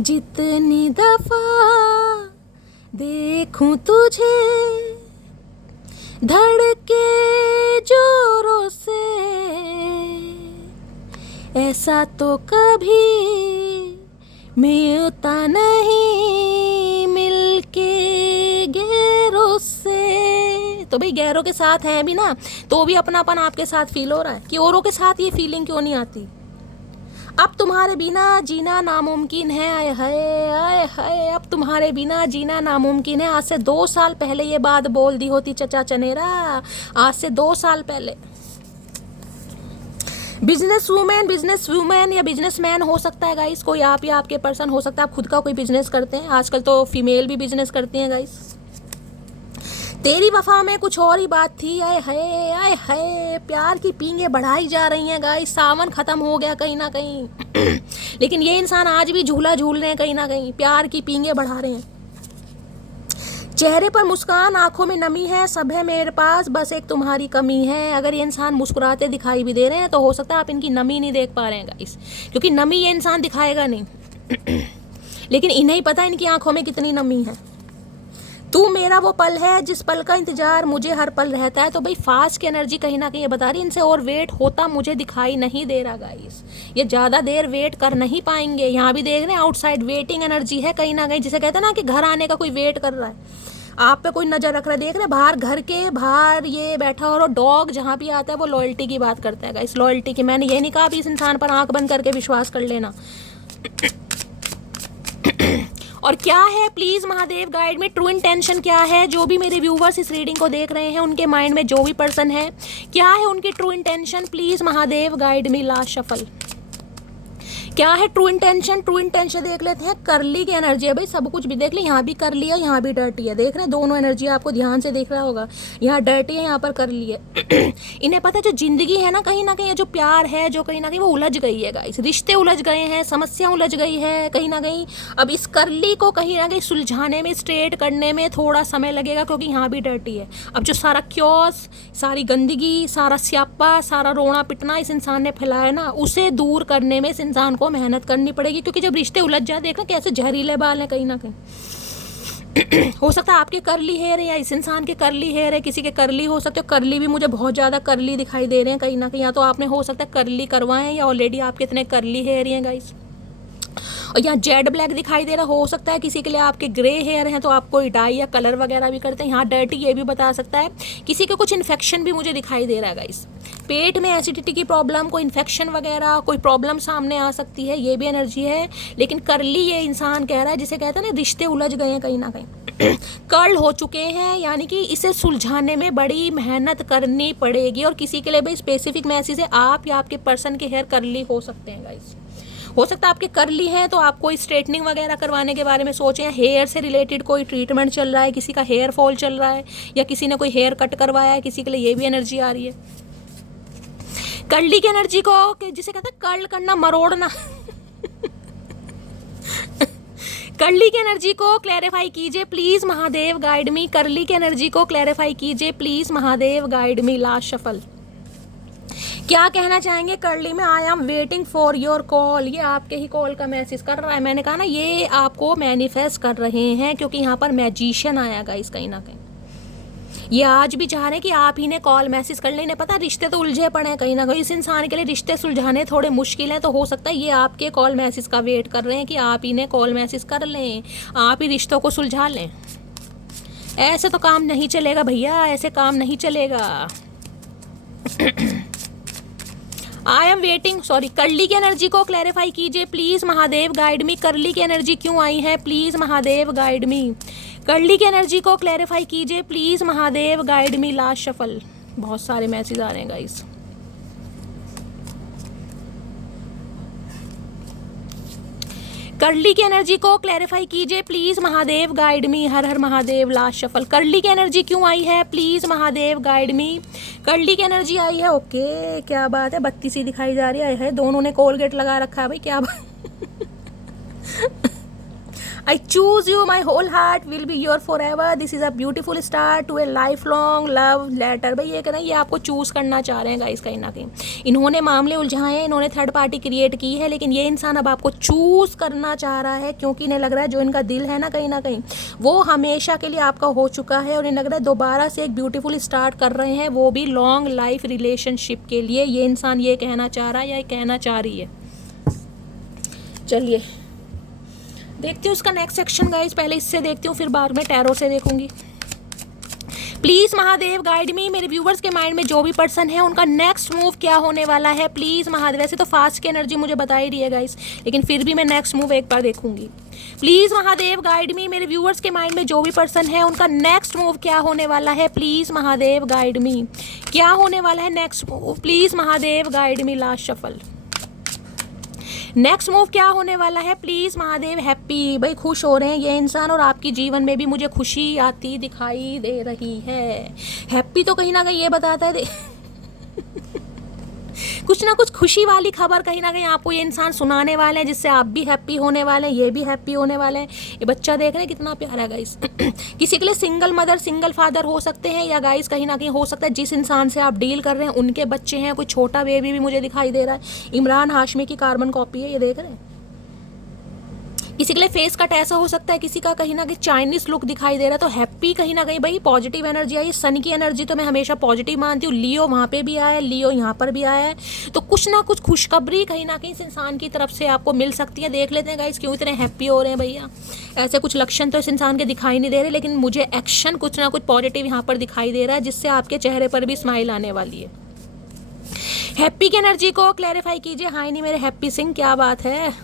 जितनी दफा देखूं तुझे धड़के जोरों से, ऐसा तो कभी मिलता नहीं मिलके गैरों से। तो भाई गैरों के साथ हैं भी ना, तो भी अपनापन आपके साथ फील हो रहा है कि औरों के साथ ये फीलिंग क्यों नहीं आती? अब तुम्हारे बिना जीना नामुमकिन है, आए हाय आए हाय, अब तुम्हारे बिना जीना नामुमकिन है। आज से 2 साल पहले ये बात बोल दी होती चचा चनेरा, आज से 2 साल पहले। बिजनेस वूमेन या बिजनेसमैन हो सकता है गाइस, कोई आप या आपके पर्सन हो सकता है, आप खुद का कोई बिजनेस करते हैं। आजकल तो फीमेल भी बिजनेस करती हैं गाइस। तेरी वफा में कुछ और ही बात थी, आए हाय प्यार की पींगे बढ़ाई जा रही हैं गाइस। सावन खत्म हो गया कहीं ना कहीं लेकिन ये इंसान आज भी झूला झूल रहे हैं कहीं ना कहीं, प्यार की पींगे बढ़ा रहे हैं। चेहरे पर मुस्कान, आंखों में नमी है, सब है मेरे पास, बस एक तुम्हारी कमी है। अगर ये इंसान मुस्कुराते दिखाई भी दे रहे हैं तो हो सकता है आप इनकी नमी नहीं देख पा रहे हैं गाइस, क्योंकि नमी ये इंसान दिखाएगा नहीं लेकिन इन्हें ही पता है इनकी आंखों में कितनी नमी है। तू मेरा वो पल है जिस पल का इंतजार मुझे हर पल रहता है। तो भाई फास्ट की एनर्जी कहीं ना कहीं ये बता रही है इनसे और वेट होता मुझे दिखाई नहीं दे रहा गाइस, ये ज़्यादा देर वेट कर नहीं पाएंगे। यहाँ भी देख रहे हैं आउटसाइड वेटिंग एनर्जी है कहीं ना कहीं, जिसे कहते हैं ना कि घर आने का कोई वेट कर रहा है, आप पे कोई नज़र रख रहा है। देख रहे हैं बाहर, घर के बाहर ये बैठा और डॉग जहाँ भी आता है वो लॉयल्टी की बात करता है गाइस, लॉयल्टी की। मैंने ये नहीं कहा अभी इस इंसान पर आंख बंद करके विश्वास कर लेना और क्या है प्लीज महादेव गाइड में ट्रू इंटेंशन क्या है? जो भी मेरे व्यूवर्स इस रीडिंग को देख रहे हैं उनके माइंड में जो भी पर्सन है, क्या है उनकी true intention? Please Mahadev guide me. Last shuffle. क्या है ट्रू इंटेंशन? ट्रू इंटेंशन देख लेते हैं। करली की एनर्जी है भाई, सब कुछ भी देख ले, यहाँ भी करली है, यहाँ भी डर्टी है, देख रहे हैं दोनों एनर्जी आपको ध्यान से देख रहा होगा, यहाँ डर्टी है, यहाँ पर करली है। इन्हें पता है जो जिंदगी है ना कहीं जो प्यार है, जो कहीं ना कहीं वो उलझ गई है गाइस, रिश्ते उलझ गए हैं, समस्या उलझ गई है कहीं ना कहीं। अब इस करली को कहीं ना कहीं सुलझाने में, स्ट्रेट करने में थोड़ा समय लगेगा, क्योंकि यहाँ भी डर्टी है। अब जो सारा क्योस, सारी गंदगी, सारा स्यापा, सारा रोना पिटना इस इंसान ने फैलाया ना, उसे दूर करने में इस इंसान को मेहनत करनी पड़ेगी, क्योंकि जब रिश्ते उलझ जाए, देखना कैसे जहरीले बाल हैं कहीं ना कहीं। हो सकता है आपके करली हेयर है या इस इंसान के करली हेयर है, किसी के करली हो सकते हो। करली भी मुझे बहुत ज़्यादा करली दिखाई दे रहे हैं कहीं ना कहीं, या तो आपने हो सकता है करली करवाएं या ऑलरेडी आपके इतने करली हेयर हैं गाइस। और यहाँ जेड ब्लैक दिखाई दे रहा, हो सकता है किसी के लिए आपके ग्रे हेयर हैं तो आप कोई डाई या कलर वगैरह भी करते हैं। यहाँ डर्टी ये भी बता सकता है, किसी के कुछ इन्फेक्शन भी मुझे दिखाई दे रहा है गाइस, पेट में एसिडिटी की प्रॉब्लम, कोई इन्फेक्शन वगैरह, कोई प्रॉब्लम सामने आ सकती है, ये भी एनर्जी है। लेकिन करली ये इंसान कह रहा है, जिसे कहते हैं ना रिश्ते उलझ गए हैं कहीं ना कहीं, कर्ल हो चुके हैं, यानी कि इसे सुलझाने में बड़ी मेहनत करनी पड़ेगी। और किसी के लिए भी स्पेसिफिक मैसेज है, आप या आपके पर्सन के हेयर करली हो सकते हैं गाइस। हो सकता है आपके करली हैं तो आप कोई स्ट्रेटनिंग वगैरह करवाने के बारे में सोचें, या हेयर से रिलेटेड कोई ट्रीटमेंट चल रहा है, किसी का हेयर फॉल चल रहा है, या किसी ने कोई हेयर कट करवाया है, किसी के लिए ये भी एनर्जी आ रही है। कर्ली की एनर्जी को जिसे कहते हैं कर्ल करना, मरोड़ना। कर्ली की एनर्जी को क्लैरिफाई कीजिए please Mahadev, guide me. Curly की एनर्जी को क्लैरिफाई कीजिए please Mahadev, guide me. Last shuffle क्या कहना चाहेंगे कर्ली में? I am waiting for your call. ये आपके ही कॉल का मैसेज कर रहा है। मैंने कहा ना ये आपको मैनिफेस्ट कर रहे हैं, क्योंकि यहाँ पर मैजिशियन आया गाइस कहीं ना कहीं। ये आज भी चाह रहे हैं कि आप ही ने कॉल मैसेज कर लें। इन्हें पता रिश्ते तो उलझे पड़े हैं कहीं ना कहीं, इस इंसान के लिए रिश्ते सुलझाने थोड़े मुश्किल हैं। तो हो सकता है ये आपके कॉल मैसेज का वेट कर रहे हैं कि आप ही ने कॉल मैसेज कर लें, आप ही रिश्तों को सुलझा लें। ऐसे तो काम नहीं चलेगा भैया, ऐसे काम नहीं चलेगा। I am waiting, sorry. Curly की एनर्जी को क्लैरिफाई कीजिए please Mahadev, guide me. Curly की एनर्जी क्यों आई है please Mahadev, guide me. Curly की एनर्जी को क्लैरिफाई कीजिए please Mahadev, guide me. Last shuffle. बहुत सारे मैसेज आ रहे हैं गाइस। कर्ली की एनर्जी को क्लैरिफाई कीजिए प्लीज महादेव, गाइड मी। हर हर महादेव। Last shuffle. कर्ली की एनर्जी क्यों आई है please Mahadev, guide me. Curly की एनर्जी आई है, ओके क्या बात है। 32 ही दिखाई जा रही है, दोनों ने कोलगेट लगा रखा है भाई, क्या बात। I choose you, my whole heart will be your forever. This is a beautiful start to a lifelong love letter. भाई ये कहना, ये आपको चूज करना चाह रहे हैं गाइस कहीं ना कहीं। इन्होंने मामले उलझाए हैं, इन्होंने थर्ड पार्टी क्रिएट की है, लेकिन ये इंसान अब आपको चूज करना चाह रहा है, क्योंकि इन्हें लग रहा है जो इनका दिल है ना कहीं वो हमेशा के लिए आपका हो चुका है, और इन्हें लग रहा है दोबारा से एक ब्यूटीफुल स्टार्ट कर रहे हैं, वो भी लॉन्ग लाइफ रिलेशनशिप के लिए। ये इंसान ये कहना चाह रहा है या कहना चाह रही है। चलिए देखती हूँ उसका नेक्स्ट सेक्शन गाइस। पहले इससे देखती हूँ, फिर बाद में टैरो से देखूंगी। प्लीज महादेव, गाइड मी। मेरे व्यूवर्स के माइंड में जो भी पर्सन है, उनका नेक्स्ट मूव क्या होने वाला है प्लीज महादेव। वैसे तो फास्ट की एनर्जी मुझे बता ही रही है गाइस, लेकिन फिर भी मैं नेक्स्ट मूव एक बार देखूंगी। प्लीज महादेव, गाइड मी। मेरे व्यूवर्स के माइंड में जो भी पर्सन है, उनका नेक्स्ट मूव क्या होने वाला है प्लीज महादेव, गाइड मी। क्या होने वाला है next move please Mahadev, guide me. Last shuffle. Next move क्या होने वाला है प्लीज महादेव। हैप्पी, भाई खुश हो रहे हैं ये इंसान, और आपकी जीवन में भी मुझे खुशी आती दिखाई दे रही है। हैप्पी तो कहीं ना कहीं ये बताता है कुछ ना कुछ खुशी वाली खबर कहीं ना कहीं आपको ये इंसान सुनाने वाले हैं, जिससे आप भी हैप्पी होने वाले हैं, ये भी हैप्पी होने वाले हैं। ये बच्चा देख रहे हैं कितना प्यारा है गाइस। किसी के लिए सिंगल मदर सिंगल फादर हो सकते हैं, या गाइस कहीं ना कहीं हो सकता है जिस इंसान से आप डील कर रहे हैं उनके बच्चे हैं। कोई छोटा बेबी भी मुझे दिखाई दे रहा है। इमरान हाशमी की कार्बन कॉपी है, ये देख रहे हैं। किसी के लिए फेस कट ऐसा हो सकता है, किसी का कहीं ना कहीं चाइनीज लुक दिखाई दे रहा है। तो हैप्पी कहीं ना कहीं भाई पॉजिटिव एनर्जी आई। सन की एनर्जी तो मैं हमेशा पॉजिटिव मानती हूँ। लियो वहाँ पे भी आया है, लियो यहाँ पर भी आया है, तो कुछ ना कुछ खुशखबरी कहीं ना कहीं इस इंसान की तरफ से आपको मिल सकती है। देख लेते हैं गाइस क्यों इतने हैप्पी हो रहे हैं भैया। ऐसे कुछ लक्षण तो इस इंसान के दिखाई नहीं दे रहे, लेकिन मुझे एक्शन कुछ ना कुछ पॉजिटिव यहाँ पर दिखाई दे रहा है, जिससे आपके चेहरे पर भी स्माइल आने वाली है। हैप्पी की एनर्जी को क्लैरिफाई कीजिए। हाय नहीं मेरे हैप्पी सिंह, क्या बात है।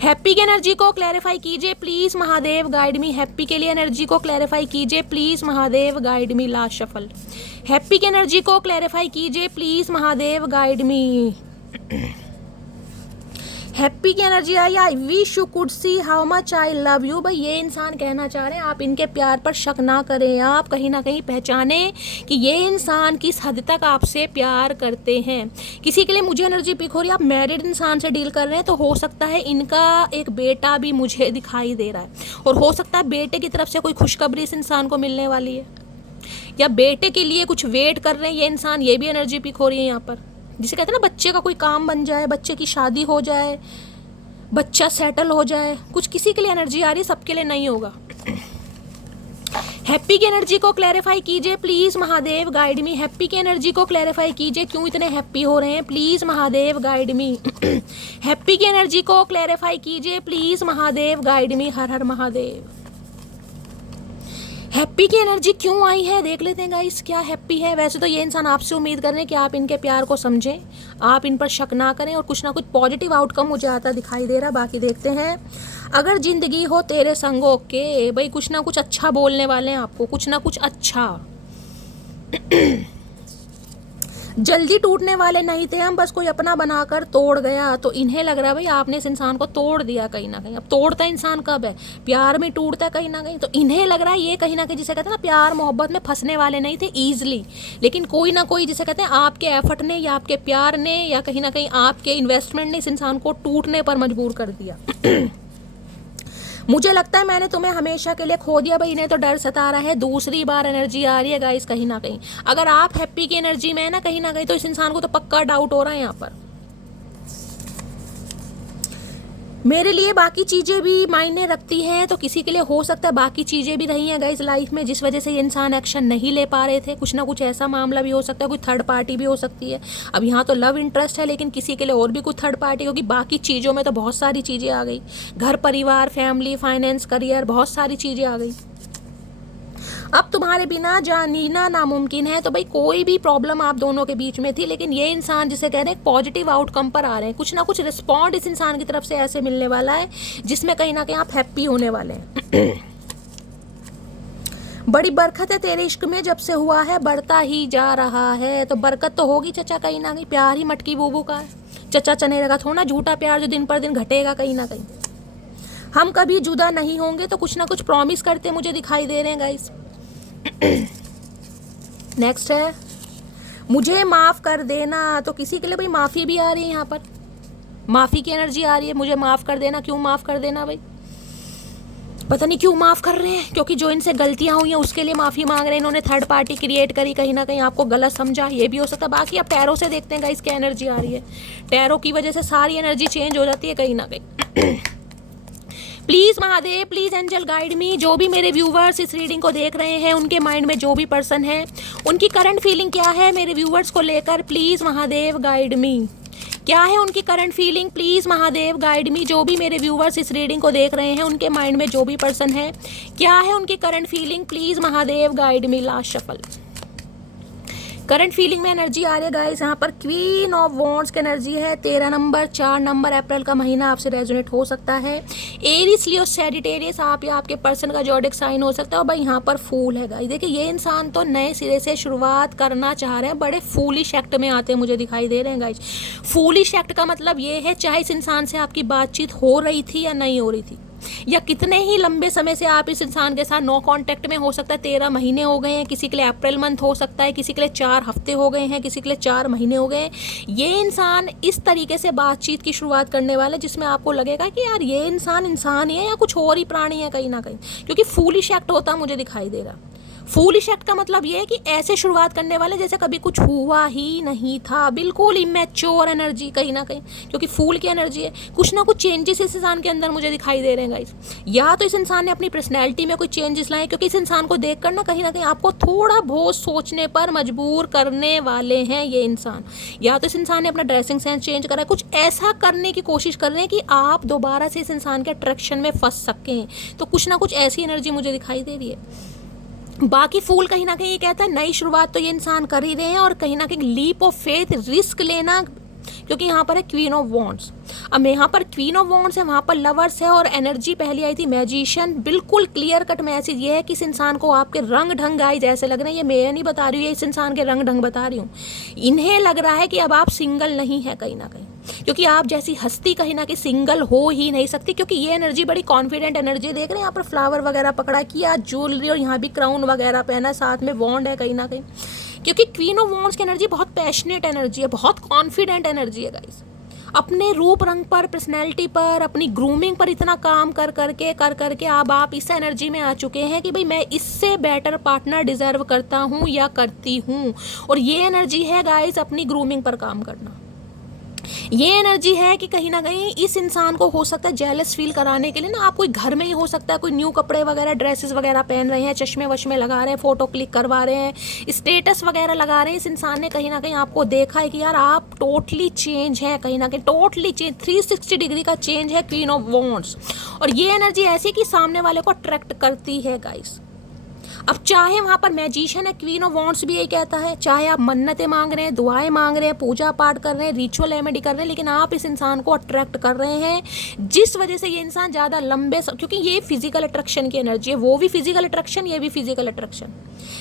हैप्पी की एनर्जी को क्लैरिफाई कीजिए please Mahadev, guide me. Happy के लिए एनर्जी को क्लैरिफाई कीजिए please Mahadev, guide me. Last shuffle. Happy की एनर्जी को क्लैरिफाई कीजिए please Mahadev, guide me. Happy की एनर्जी आई, I wish you could see how much I love you. भाई ये इंसान कहना चाह रहे हैं आप इनके प्यार पर शक ना करें, आप कहीं ना कहीं पहचाने कि ये इंसान किस हद तक आपसे प्यार करते हैं। किसी के लिए मुझे एनर्जी पिक हो रही है, आप मैरिड इंसान से डील कर रहे हैं तो हो सकता है इनका एक बेटा भी मुझे दिखाई दे रहा है, और हो सकता है बेटे की तरफ से कोई खुशखबरी इस इंसान को मिलने वाली है, या बेटे के लिए कुछ वेट कर रहे हैं ये इंसान, ये भी एनर्जी पिक हो रही है यहाँ पर। जिसे कहते हैं ना बच्चे का कोई काम बन जाए, बच्चे की शादी हो जाए, बच्चा सेटल हो जाए, कुछ किसी के लिए एनर्जी आ रही है, सबके लिए नहीं होगा। हैप्पी की एनर्जी को क्लैरिफाई कीजिए please Mahadev, guide me. Happy की एनर्जी को क्लैरिफाई कीजिए, क्यों इतने हैप्पी हो रहे हैं, please Mahadev guide me. Happy की एनर्जी को क्लैरिफाई कीजिए प्लीज महादेव, गाइड मी। हर हर महादेव। हैप्पी की एनर्जी क्यों आई है देख लेते हैं गाइस, क्या हैप्पी है। वैसे तो ये इंसान आपसे उम्मीद कर रहे हैं कि आप इनके प्यार को समझें, आप इन पर शक ना करें, और कुछ ना कुछ पॉजिटिव आउटकम मुझे आता दिखाई दे रहा। बाकी देखते हैं। अगर जिंदगी हो तेरे संग, ओके भाई, कुछ ना कुछ अच्छा बोलने वाले हैं आपको, कुछ ना कुछ अच्छा। जल्दी टूटने वाले नहीं थे हम, बस कोई अपना बनाकर तोड़ गया। तो इन्हें लग रहा है भाई आपने इस इंसान को तोड़ दिया कहीं ना कहीं। अब तोड़ता इंसान कब है, प्यार में टूटता है कहीं ना कहीं। तो इन्हें लग रहा है ये कहीं ना कहीं, जिसे कहते हैं ना प्यार मोहब्बत में फंसने वाले नहीं थे ईजिली, लेकिन कोई ना कोई, जिसे कहते हैं आपके एफर्ट ने या आपके प्यार ने या कहीं ना कहीं आपके इन्वेस्टमेंट ने इस इंसान को टूटने पर मजबूर कर दिया। मुझे लगता है मैंने तुम्हें हमेशा के लिए खो दिया। भाई इन्हें तो डर सता रहा है, दूसरी बार एनर्जी आ रही है गाइस कहीं ना कहीं। अगर आप हैप्पी की एनर्जी में है ना कहीं ना कहीं, तो इस इंसान को तो पक्का डाउट हो रहा है यहाँ पर। मेरे लिए बाकी चीज़ें भी मायने रखती हैं, तो किसी के लिए हो सकता है बाकी चीज़ें भी रही हैं गाइस लाइफ में, जिस वजह से ये इंसान एक्शन नहीं ले पा रहे थे। कुछ ना कुछ ऐसा मामला भी हो सकता है, कोई थर्ड पार्टी भी हो सकती है। अब यहाँ तो लव इंटरेस्ट है, लेकिन किसी के लिए और भी कोई थर्ड पार्टी, क्योंकि बाकी चीज़ों में तो बहुत सारी चीज़ें आ गई, घर परिवार फैमिली फाइनेंस करियर, बहुत सारी चीज़ें आ गई। अब तुम्हारे बिना जानीना नामुमकिन है। तो भाई कोई भी प्रॉब्लम आप दोनों के बीच में थी, लेकिन ये इंसान जिसे कह रहे हैं पॉजिटिव आउटकम पर आ रहे हैं, कुछ ना कुछ रिस्पॉन्ड इस इंसान की तरफ से ऐसे मिलने वाला है जिसमें कहीं ना कहीं आप हैप्पी होने वाले हैं। बड़ी बरकत है तेरे इश्क में, जब से हुआ है बढ़ता ही जा रहा है। तो बरकत तो होगी चचा कहीं ना कहीं, प्यार ही मटकी बूबू का है। चचा चने लगा थोड़ा झूठा प्यार जो दिन पर दिन घटेगा कहीं ना कहीं। हम कभी जुदा नहीं होंगे, तो कुछ ना कुछ प्रॉमिस करते मुझे दिखाई दे रहे हैं गाइस। नेक्स्ट है मुझे माफ कर देना। तो किसी के लिए भाई माफी भी आ रही है यहाँ पर, माफी की एनर्जी आ रही है, मुझे माफ कर देना। क्यों माफ कर देना भाई, पता नहीं क्यों माफ कर रहे हैं, क्योंकि जो इनसे गलतियां हुई हैं उसके लिए माफी मांग रहे हैं। इन्होंने थर्ड पार्टी क्रिएट करी, कहीं ना कहीं आपको गलत समझा, ये भी हो सकता है। बाकी अब टैरो से देखते हैं गाइस क्या एनर्जी आ रही है। टैरो की वजह से सारी एनर्जी चेंज हो जाती है कहीं ना कहीं। Please Mahadev, please angel guide me. जो भी मेरे व्यूवर्स इस रीडिंग को देख रहे हैं, उनके माइंड में जो भी पर्सन है, उनकी करंट फीलिंग क्या है मेरे व्यूवर्स को लेकर, प्लीज महादेव गाइड मी। क्या है उनकी current feeling, please Mahadev guide मी। जो भी मेरे व्यूवर्स इस रीडिंग को देख रहे हैं, उनके माइंड में जो भी पर्सन है, क्या है उनकी current feeling, please Mahadev guide me. Last shuffle. Current feeling में एनर्जी आ रही है गाइस यहाँ पर क्वीन ऑफ वॉन्ड्स की एनर्जी है। 13 नंबर 4 नंबर अप्रैल का महीना आपसे रेजोनेट हो सकता है। एरीज लियो सैजिटेरियस आप या आपके पर्सन का जॉडिक साइन हो सकता है। और भाई यहाँ पर फूल है गाइस। देखिए ये इंसान तो नए सिरे से शुरुआत करना चाह रहे हैं, बड़े फूलिश एक्ट में आते मुझे दिखाई दे रहे हैं गाइस। फूलिश एक्ट का मतलब ये है, चाहे इस इंसान से आपकी बातचीत हो रही थी या नहीं हो रही थी, या कितने ही लंबे समय से आप इस इंसान के साथ नो कांटेक्ट में, हो सकता है 13 महीने हो गए हैं, किसी के लिए अप्रैल मंथ हो सकता है, किसी के लिए 4 हफ्ते हो गए हैं, किसी के लिए 4 महीने हो गए हैं। ये इंसान इस तरीके से बातचीत की शुरुआत करने वाला है जिसमें आपको लगेगा कि यार ये इंसान ही है या कुछ और ही प्राणी है कहीं ना कहीं, क्योंकि फूलिश एक्ट होता मुझे दिखाई दे रहा। फूलिश एक्ट का मतलब ये है कि ऐसे शुरुआत करने वाले जैसे कभी कुछ हुआ ही नहीं था, बिल्कुल इमेच्योर एनर्जी कहीं ना कहीं, क्योंकि फूल की एनर्जी है। कुछ ना कुछ चेंजेस इस इंसान के अंदर मुझे दिखाई दे रहे हैं गाइस। या तो इस इंसान ने अपनी पर्सनैलिटी में कोई चेंजेस लाए, क्योंकि इस इंसान को देखकर ना कहीं आपको थोड़ा बहुत सोचने पर मजबूर करने वाले हैं ये इंसान। या तो इस इंसान ने अपना ड्रेसिंग सेंस चेंज करा, कुछ ऐसा करने की कोशिश कर रहे हैं कि आप दोबारा से इस इंसान के अट्रैक्शन में फंस सकें। तो कुछ ना कुछ ऐसी एनर्जी मुझे दिखाई दे रही है। बाकी फूल कहीं ना कहीं ये कहता है नई शुरुआत तो ये इंसान कर ही रहे हैं, और कहीं ना कहीं लीप ऑफ फेथ, रिस्क लेना, क्योंकि यहाँ पर है क्वीन ऑफ वॉन्ड्स। अब यहाँ पर क्वीन ऑफ वॉन्ड्स है, वहाँ पर लवर्स है, और एनर्जी पहली आई थी मैजिशियन। बिल्कुल क्लियर कट मैसेज ये है कि इस इंसान को आपके रंग ढंग आई जैसे लग रहे हैं। ये मैं नहीं बता रही हूँ, ये इस इंसान के रंग ढंग बता रही हूँ। इन्हें लग रहा है कि अब आप सिंगल नहीं है कहीं ना कहीं। क्योंकि आप जैसी हस्ती कहीं ना कहीं सिंगल हो ही नहीं सकती, क्योंकि ये एनर्जी बड़ी कॉन्फिडेंट एनर्जी। देख रहे हैं यहाँ पर फ्लावर वगैरह पकड़ा किया, ज्वेलरी, और यहाँ भी क्राउन वगैरह पहना, साथ में वॉन्ड है कहीं ना कहीं, क्योंकि क्वीन ऑफ वॉन्ड्स की एनर्जी बहुत पैशनेट एनर्जी है, बहुत कॉन्फिडेंट एनर्जी है गाइस। अपने रूप रंग पर, पर्सनैलिटी पर, अपनी ग्रूमिंग पर इतना काम कर करके अब आप इस एनर्जी में आ चुके हैं कि भाई मैं इससे बेटर पार्टनर डिजर्व करता हूँ या करती हूँ। और ये एनर्जी है गाइस अपनी ग्रूमिंग पर काम करना। ये एनर्जी है कि कहीं ना कहीं इस इंसान को हो सकता है जेलस फील कराने के लिए ना, आप कोई घर में ही हो सकता है कोई न्यू कपड़े वगैरह, ड्रेसेस वगैरह पहन रहे हैं, चश्मे वश्मे लगा रहे हैं, फोटो क्लिक करवा रहे हैं, स्टेटस वगैरह लगा रहे हैं। इस इंसान ने कहीं ना कहीं आपको देखा है कि यार आप टोटली चेंज है, कहीं ना कहीं टोटली चेंज, 360 डिग्री का चेंज है क्वीन ऑफ वॉन्ड्स। और ये एनर्जी ऐसी कि सामने वाले को अट्रैक्ट करती है गाइस। अब चाहे वहाँ पर मैजिशियन है, क्वीन ऑफ वॉन्ड्स भी यही कहता है, चाहे आप मन्नतें मांग रहे हैं, दुआएं मांग रहे हैं, पूजा पाठ कर रहे हैं, रिचुअल रेमेडी कर रहे हैं, लेकिन आप इस इंसान को अट्रैक्ट कर रहे हैं, जिस वजह से ये इंसान ज़्यादा लंबे, क्योंकि ये फिजिकल अट्रैक्शन की एनर्जी है, वो भी फिजिकल अट्रैक्शन, ये भी फिजिकल अट्रैक्शन,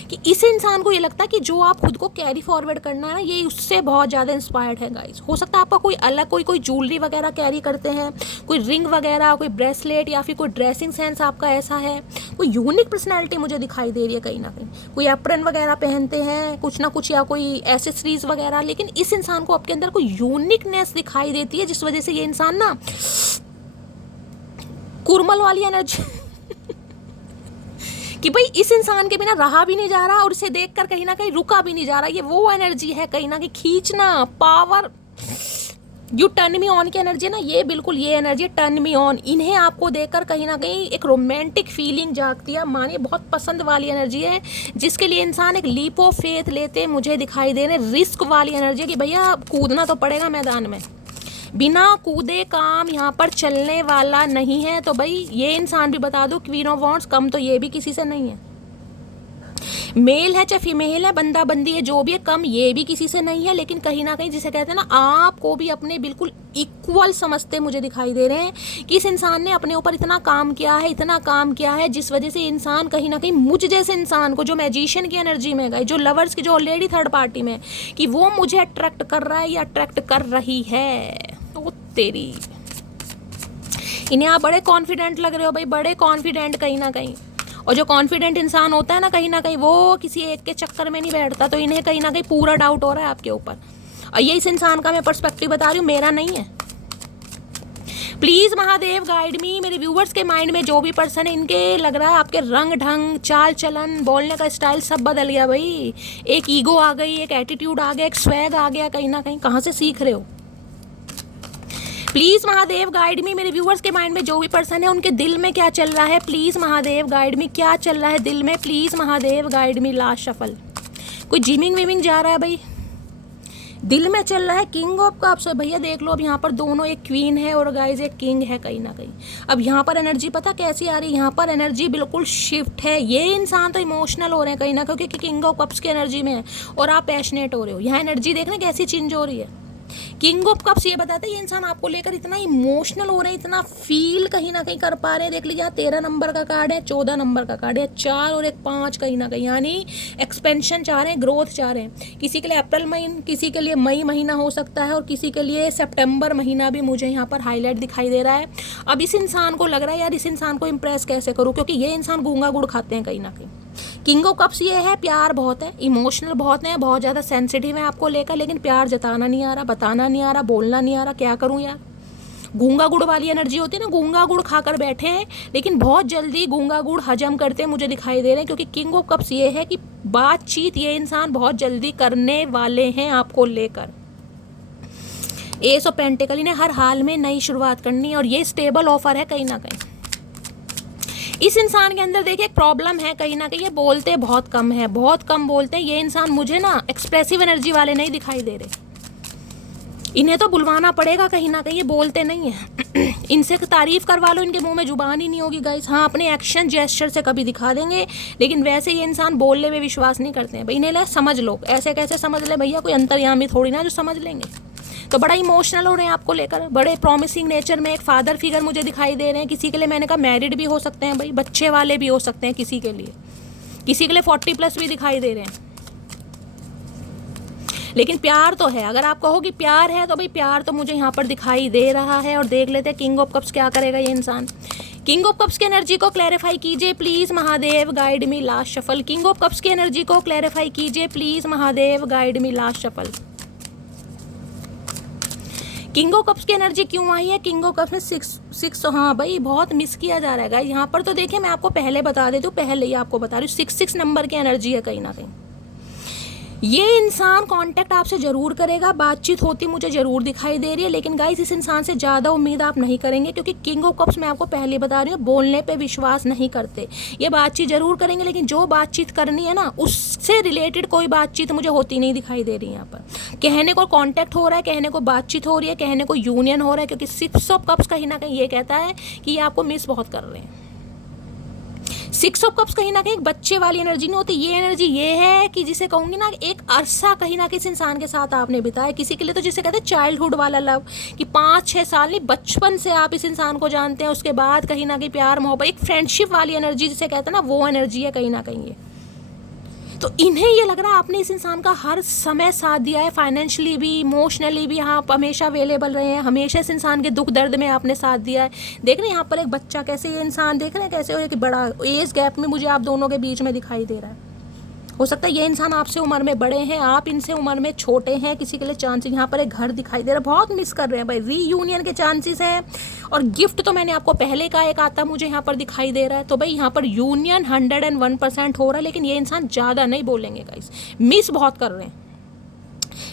कि इस इंसान को ये लगता है कि जो आप खुद को कैरी फॉरवर्ड करना है ना, ये उससे बहुत ज़्यादा इंस्पायर्ड है गाइस। हो सकता है आपका कोई अलग कोई ज्वेलरी वगैरह कैरी करते हैं, कोई रिंग वगैरह, कोई ब्रेसलेट, या फिर कोई ड्रेसिंग सेंस आपका ऐसा है, कोई यूनिक पर्सनैलिटी मुझे दिखाई दे रही है कहीं ना कहीं, कोई एप्रन वगैरह पहनते हैं कुछ ना कुछ, या कोई एसेसरीज वगैरह, लेकिन इस इंसान को आपके अंदर कोई यूनिकनेस दिखाई देती है, जिस वजह से ये इंसान ना कुरमल वाली एनर्जी कि भाई इस इंसान के बिना रहा भी नहीं जा रहा और इसे देखकर कहीं ना कहीं रुका भी नहीं जा रहा। ये वो एनर्जी है कहीं ना कहीं, खींचना, power, U turn me on की एनर्जी है ना, ये बिल्कुल ये एनर्जी है, टर्न मी ऑन। इन्हें आपको देखकर कहीं ना कहीं एक रोमांटिक फीलिंग जागती है, मानिए बहुत पसंद वाली एनर्जी है, जिसके लिए इंसान एक लीप ऑफ फेथ लेते मुझे दिखाई दे रहे। रिस्क वाली एनर्जी है कि भैया कूदना तो पड़ेगा मैदान में, बिना कूदे काम यहाँ पर चलने वाला नहीं है। तो भाई ये इंसान भी बता दो, क्वीन ऑफ वॉन्ड्स, कम तो ये भी किसी से नहीं है, मेल है चाहे फीमेल है, बंदा बंदी है, जो भी है, कम ये भी किसी से नहीं है। लेकिन कहीं ना कहीं जिसे कहते हैं ना, आपको भी अपने बिल्कुल इक्वल समझते मुझे दिखाई दे रहे हैं कि इस इंसान ने अपने ऊपर इतना काम किया है, इतना काम किया है, जिस वजह से इंसान कहीं ना कहीं मुझ जैसे इंसान को, जो मैजिशियन की एनर्जी में गए, जो लवर्स की, जो ऑलरेडी थर्ड पार्टी में, कि वो मुझे अट्रैक्ट कर रहा है या अट्रैक्ट कर रही है। तो तेरी इन्हें आप बड़े कॉन्फिडेंट लग रहे हो भाई, बड़े कॉन्फिडेंट कहीं ना कहीं। और जो कॉन्फिडेंट इंसान होता है ना, कहीं ना कहीं वो किसी एक के चक्कर में नहीं बैठता, तो इन्हें कहीं ना कहीं पूरा डाउट हो रहा है आपके ऊपर। और ये इस इंसान का मैं पर्सपेक्टिव बता रही हूँ, मेरा नहीं है। प्लीज़ महादेव गाइड मी, मेरे व्यूवर्स के माइंड में जो भी पर्सन है, इनके लग रहा है आपके रंग ढंग, चाल चलन, बोलने का स्टाइल सब बदल गया भाई। एक ईगो आ गई, एक एटीट्यूड आ गया, एक स्वैग आ गया कहीं ना कहीं। कहाँ से सीख रहे हो? प्लीज़ महादेव गाइड मी, मेरे व्यूवर्स के माइंड में जो भी पर्सन है, उनके दिल में क्या चल रहा है, प्लीज़ महादेव गाइड मी, क्या चल रहा है दिल में, please Mahadev guide me. Last shuffle, कोई जिमिंग विमिंग जा रहा है भाई, दिल में चल रहा है किंग ऑफ कप्स। भैया देख लो, अब यहाँ पर दोनों, एक क्वीन है और गाइज एक किंग है कहीं ना कहीं। अब यहाँ पर एनर्जी पता कैसी आ रही है, यहाँ पर एनर्जी बिल्कुल शिफ्ट है। ये इंसान तो इमोशनल हो रहे हैं कहीं ना कहीं, क्योंकि किंग ऑफ कप्स की एनर्जी में है और आप पैशनेट हो रहे हो। यहाँ एनर्जी देखना कैसी चेंज हो रही है। किंग ऑफ कप्स ये बताते हैं ये इंसान आपको लेकर इतना इमोशनल हो रहे हैं, इतना फील कहीं ना कहीं कर पा रहे हैं। देख लीजिए यहाँ 13 नंबर का कार्ड है, 14 नंबर का कार्ड है, 4 और 1 5 कहीं ना कहीं, यानी एक्सपेंशन चाह रहे हैं, ग्रोथ चाह रहे हैं। किसी के लिए अप्रैल महीना, किसी के लिए मई महीना हो सकता है, और किसी के लिए सितंबर महीना भी मुझे यहाँ पर हाईलाइट दिखाई दे रहा है। अब इस इंसान को लग रहा है यार इस इंसान को इम्प्रेस कैसे करूँ, क्योंकि ये इंसान गूंगा गुड़ खाते हैं कहीं ना कहीं। किंग ऑफ कप्स ये है, प्यार बहुत है, इमोशनल बहुत है, बहुत ज़्यादा सेंसिटिव है आपको लेकर, लेकिन प्यार जताना नहीं आ रहा, बताना नहीं आ रहा, बोलना नहीं आ रहा। क्या करूं यार, गूंगा गुड़ वाली एनर्जी होती है ना, गूंगा गुड़ खाकर बैठे हैं, लेकिन बहुत जल्दी गूंगा गुड़ हजम करते मुझे दिखाई दे रहे हैं। क्योंकि किंग ऑफ कप्स ये है कि बातचीत ये इंसान बहुत जल्दी करने वाले हैं आपको लेकर। एस ऑफ पेंटिकल, इन्हें हर हाल में नई शुरुआत करनी है, और ये स्टेबल ऑफर है कहीं ना कहीं। इस इंसान के अंदर देखिए एक प्रॉब्लम है कहीं ना कहीं, ये बोलते बहुत कम है, बहुत कम बोलते हैं। ये इंसान मुझे ना एक्सप्रेसिव एनर्जी वाले नहीं दिखाई दे रहे, इन्हें तो बुलवाना पड़ेगा कहीं ना कहीं, ये बोलते नहीं है। इनसे तारीफ करवा लो, इनके मुंह में जुबान ही नहीं होगी गाइस। हाँ, अपने एक्शन जेस्चर से कभी दिखा देंगे, लेकिन वैसे ये इंसान बोलने में विश्वास नहीं करते हैं। भाई इन्हें समझ लो, ऐसे कैसे समझ ले भैया, कोई अंतर्यामी थोड़ी ना जो समझ लेंगे। तो बड़ा इमोशनल हो रहे हैं आपको लेकर, बड़े प्रॉमिसिंग नेचर में। एक फादर फिगर मुझे दिखाई दे रहे हैं, किसी के लिए मैंने कहा मैरिड भी हो सकते हैं भाई, बच्चे वाले भी हो सकते हैं किसी के लिए 40+ भी दिखाई दे रहे हैं। लेकिन प्यार तो है। अगर आप कहो कि प्यार है तो भाई प्यार तो मुझे यहाँ पर दिखाई दे रहा है। और देख लेते हैं किंग ऑफ कप्स क्या करेगा ये इंसान। किंग ऑफ कप्स की एनर्जी को क्लैरिफाई कीजिए please Mahadev, guide me last shuffle. King of cups की एनर्जी को क्लैरिफाई कीजिए please Mahadev, guide me last shuffle. King of cups की एनर्जी क्यों आई है? किंग ऑफ कप्स में सिक्स हाँ भाई बहुत मिस किया जा रहा है गाइस। यहाँ पर तो देखिए मैं आपको पहले बता देती हूँ, पहले ही आपको बता रही हूँ 6 नंबर की एनर्जी है कहीं ना कहीं। ये इंसान कांटेक्ट आपसे ज़रूर करेगा, बातचीत होती मुझे ज़रूर दिखाई दे रही है, लेकिन गाइस इस इंसान से ज़्यादा उम्मीद आप नहीं करेंगे, क्योंकि किंग ऑफ कप्स मैं आपको पहले बता रही हूँ बोलने पे विश्वास नहीं करते। ये बातचीत ज़रूर करेंगे, लेकिन जो बातचीत करनी है ना उससे रिलेटेड कोई बातचीत मुझे होती नहीं दिखाई दे रही है। यहाँ पर कहने को कॉन्टैक्ट हो रहा है, कहने को बातचीत हो रही है, कहने को यूनियन हो रहा है, क्योंकि 6 ऑफ कप्स कहीं ना कहीं ये कहता है कि ये आपको मिस बहुत कर रहे हैं। 6 ऑफ कप्स कहीं ना कहीं एक बच्चे वाली एनर्जी नहीं होती। ये एनर्जी ये है कि जिसे कहूँगी ना एक अरसा कहीं ना किसी इंसान के साथ आपने बिताया। किसी के लिए तो जिसे कहते हैं चाइल्डहुड वाला लव, कि 5-6 साल नहीं बचपन से आप इस इंसान को जानते हैं, उसके बाद कहीं ना कहीं प्यार मोहब्बत, एक फ्रेंडशिप वाली एनर्जी जिसे कहते हैं ना, वो एनर्जी है कहीं ना कहीं ये। तो इन्हें ये लग रहा है आपने इस इंसान का हर समय साथ दिया है, फाइनेंशियली भी, इमोशनली भी, आप हमेशा अवेलेबल रहे हैं, हमेशा इस इंसान के दुख दर्द में आपने साथ दिया है। देख रहे हैं यहाँ पर एक बच्चा कैसे, ये इंसान देख रहे हैं कैसे, और एक बड़ा एज गैप में मुझे आप दोनों के बीच में दिखाई दे रहा है। हो सकता है ये इंसान आपसे उम्र में बड़े हैं, आप इनसे उम्र में छोटे हैं। किसी के लिए चांसेस, यहाँ पर एक घर दिखाई दे रहा है, बहुत मिस कर रहे हैं भाई, रीयूनियन के चांसेस हैं। और गिफ्ट तो मैंने आपको पहले का एक आता मुझे यहाँ पर दिखाई दे रहा है। तो भाई यहाँ पर यूनियन 101% हो रहा है, लेकिन ये इंसान ज़्यादा नहीं बोलेंगे गाइस, मिस बहुत कर रहे हैं।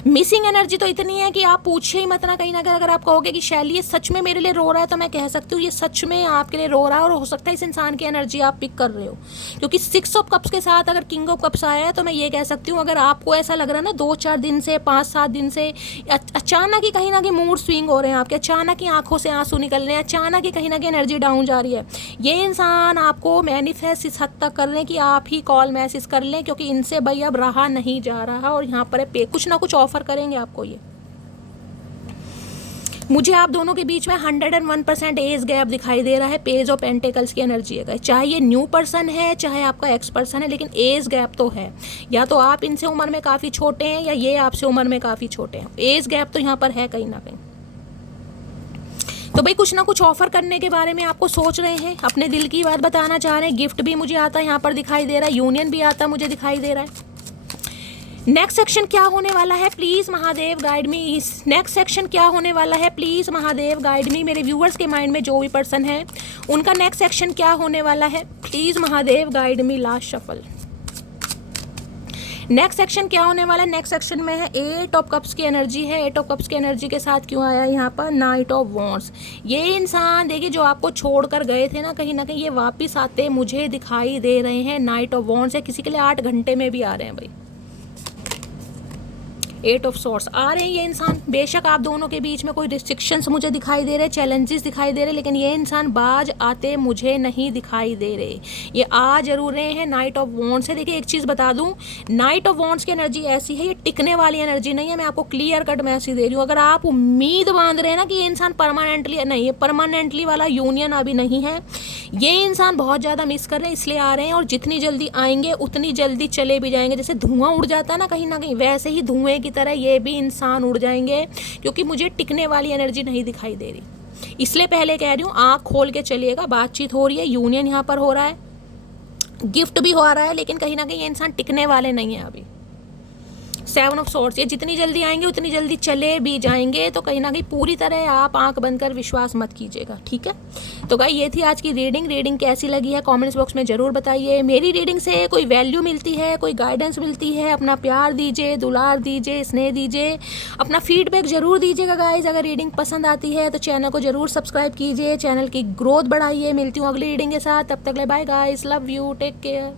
मिसिंग एनर्जी तो इतनी है कि आप पूछिए ही मत ना। कहीं ना कहीं अगर आप कहोगे कि शैली ये सच में मेरे लिए रो रहा है, तो मैं कह सकती हूँ ये सच में आपके लिए रो रहा है। और हो सकता है इस इंसान की एनर्जी आप पिक कर रहे हो, क्योंकि 6 ऑफ कप्स के साथ अगर किंग ऑफ कप्स आया है, तो मैं ये कह सकती हूँ अगर आपको ऐसा लग रहा है ना 2-4 दिन से, 5-7 दिन से अचानक ही कहीं ना कहीं मूड स्विंग हो रहे हैं आपके, अचानक ही आंखों से आंसू निकल रहे हैं, अचानक ही कहीं ना कहीं एनर्जी डाउन जा रही है, ये इंसान आपको मैनिफेस्ट इस हद तक कर रहे हैं कि आप ही कॉल मैसेज कर लें, क्योंकि इनसे भाई अब रहा नहीं जा रहा। और यहाँ पर कुछ ना कुछ ऑफर करेंगे आपको ये। मुझे आप दोनों के बीच में 101% एज गैप दिखाई दे रहा है। पेज ऑफ पेंटिकल्स की एनर्जी है, चाहे ये न्यू पर्सन है चाहे आपका एक्स पर्सन है, लेकिन एज गैप तो है। या तो आप इनसे उम्र में काफ़ी छोटे हैं या ये आपसे उम्र में काफ़ी छोटे हैं, एज गैप तो यहाँ पर है कहीं ना कहीं। तो भाई कुछ ना कुछ ऑफर करने के बारे में आपको सोच रहे हैं, अपने दिल की बात बताना चाह रहे हैं। गिफ्ट भी मुझे आता है यहाँ पर दिखाई दे रहा है, यूनियन भी आता मुझे दिखाई दे रहा है। नेक्स्ट सेक्शन क्या होने वाला है please Mahadev guide me. Next section क्या होने वाला है प्लीज़ महादेव गाइड मी। मेरे व्यूअर्स के माइंड में जो भी पर्सन है उनका नेक्स्ट सेक्शन क्या होने वाला है please Mahadev guide me. Last shuffle. Next section क्या होने वाला है? नेक्स्ट सेक्शन में है 8 ऑफ कप्स की एनर्जी है। 8 ऑफ कप्स की एनर्जी के साथ क्यों आया है यहाँ पर? Night of wands. ये इंसान देखिए जो आपको छोड़कर गए थे ना कहीं ये वापस आते मुझे दिखाई दे रहे हैं। नाइट ऑफ वॉन्ड्स है, किसी के लिए 8 घंटे में भी आ रहे हैं भाई। 8 ऑफ सॉर्ड्स आ रहे हैं ये इंसान। बेशक आप दोनों के बीच में कोई रिस्ट्रिक्शंस मुझे दिखाई दे रहे, चैलेंजेस दिखाई दे रहे, लेकिन ये इंसान बाज आते मुझे नहीं दिखाई दे रहे। ये आ जरूर रहे हैं। नाइट ऑफ वॉन्ड्स है। देखिए एक चीज़ बता दूं, नाइट ऑफ वॉन्ड्स की एनर्जी ऐसी है, ये टिकने वाली एनर्जी नहीं है। मैं आपको क्लियर कट मैसेज दे रही हूँ। अगर आप उम्मीद बांध रहे हैं ना कि ये इंसान परमानेंटली नहीं, ये परमानेंटली वाला यूनियन अभी नहीं है। ये इंसान बहुत ज़्यादा मिस कर रहे हैं इसलिए आ रहे हैं, और जितनी जल्दी आएंगे उतनी जल्दी चले भी जाएंगे। जैसे धुआं उड़ जाता है ना कहीं वैसे ही धुएं की तरह ये भी इंसान उड़ जाएंगे, क्योंकि मुझे टिकने वाली एनर्जी नहीं दिखाई दे रही। इसलिए पहले कह रही हूँ आँख खोल के चलिएगा। बातचीत हो रही है, यूनियन यहाँ पर हो रहा है, गिफ्ट भी हो रहा है, लेकिन कहीं ना कहीं ये इंसान टिकने वाले नहीं है अभी। 7 ऑफ सॉर्ड्स, ये जितनी जल्दी आएंगे उतनी जल्दी चले भी जाएंगे। तो कहीं ना कहीं पूरी तरह आप आंख बंद कर विश्वास मत कीजिएगा, ठीक है। तो गाइस ये थी आज की रीडिंग कैसी लगी है कमेंट्स बॉक्स में ज़रूर बताइए। मेरी रीडिंग से कोई वैल्यू मिलती है, कोई गाइडेंस मिलती है, अपना प्यार दीजिए, दुलार दीजिए, स्नेह दीजिए, अपना फीडबैक ज़रूर दीजिएगा गाइस। अगर रीडिंग पसंद आती है तो चैनल को ज़रूर सब्सक्राइब कीजिए, चैनल की ग्रोथ बढ़ाइए। मिलती हूँ अगली रीडिंग के साथ, तब तक ले bye guys, love you, take care.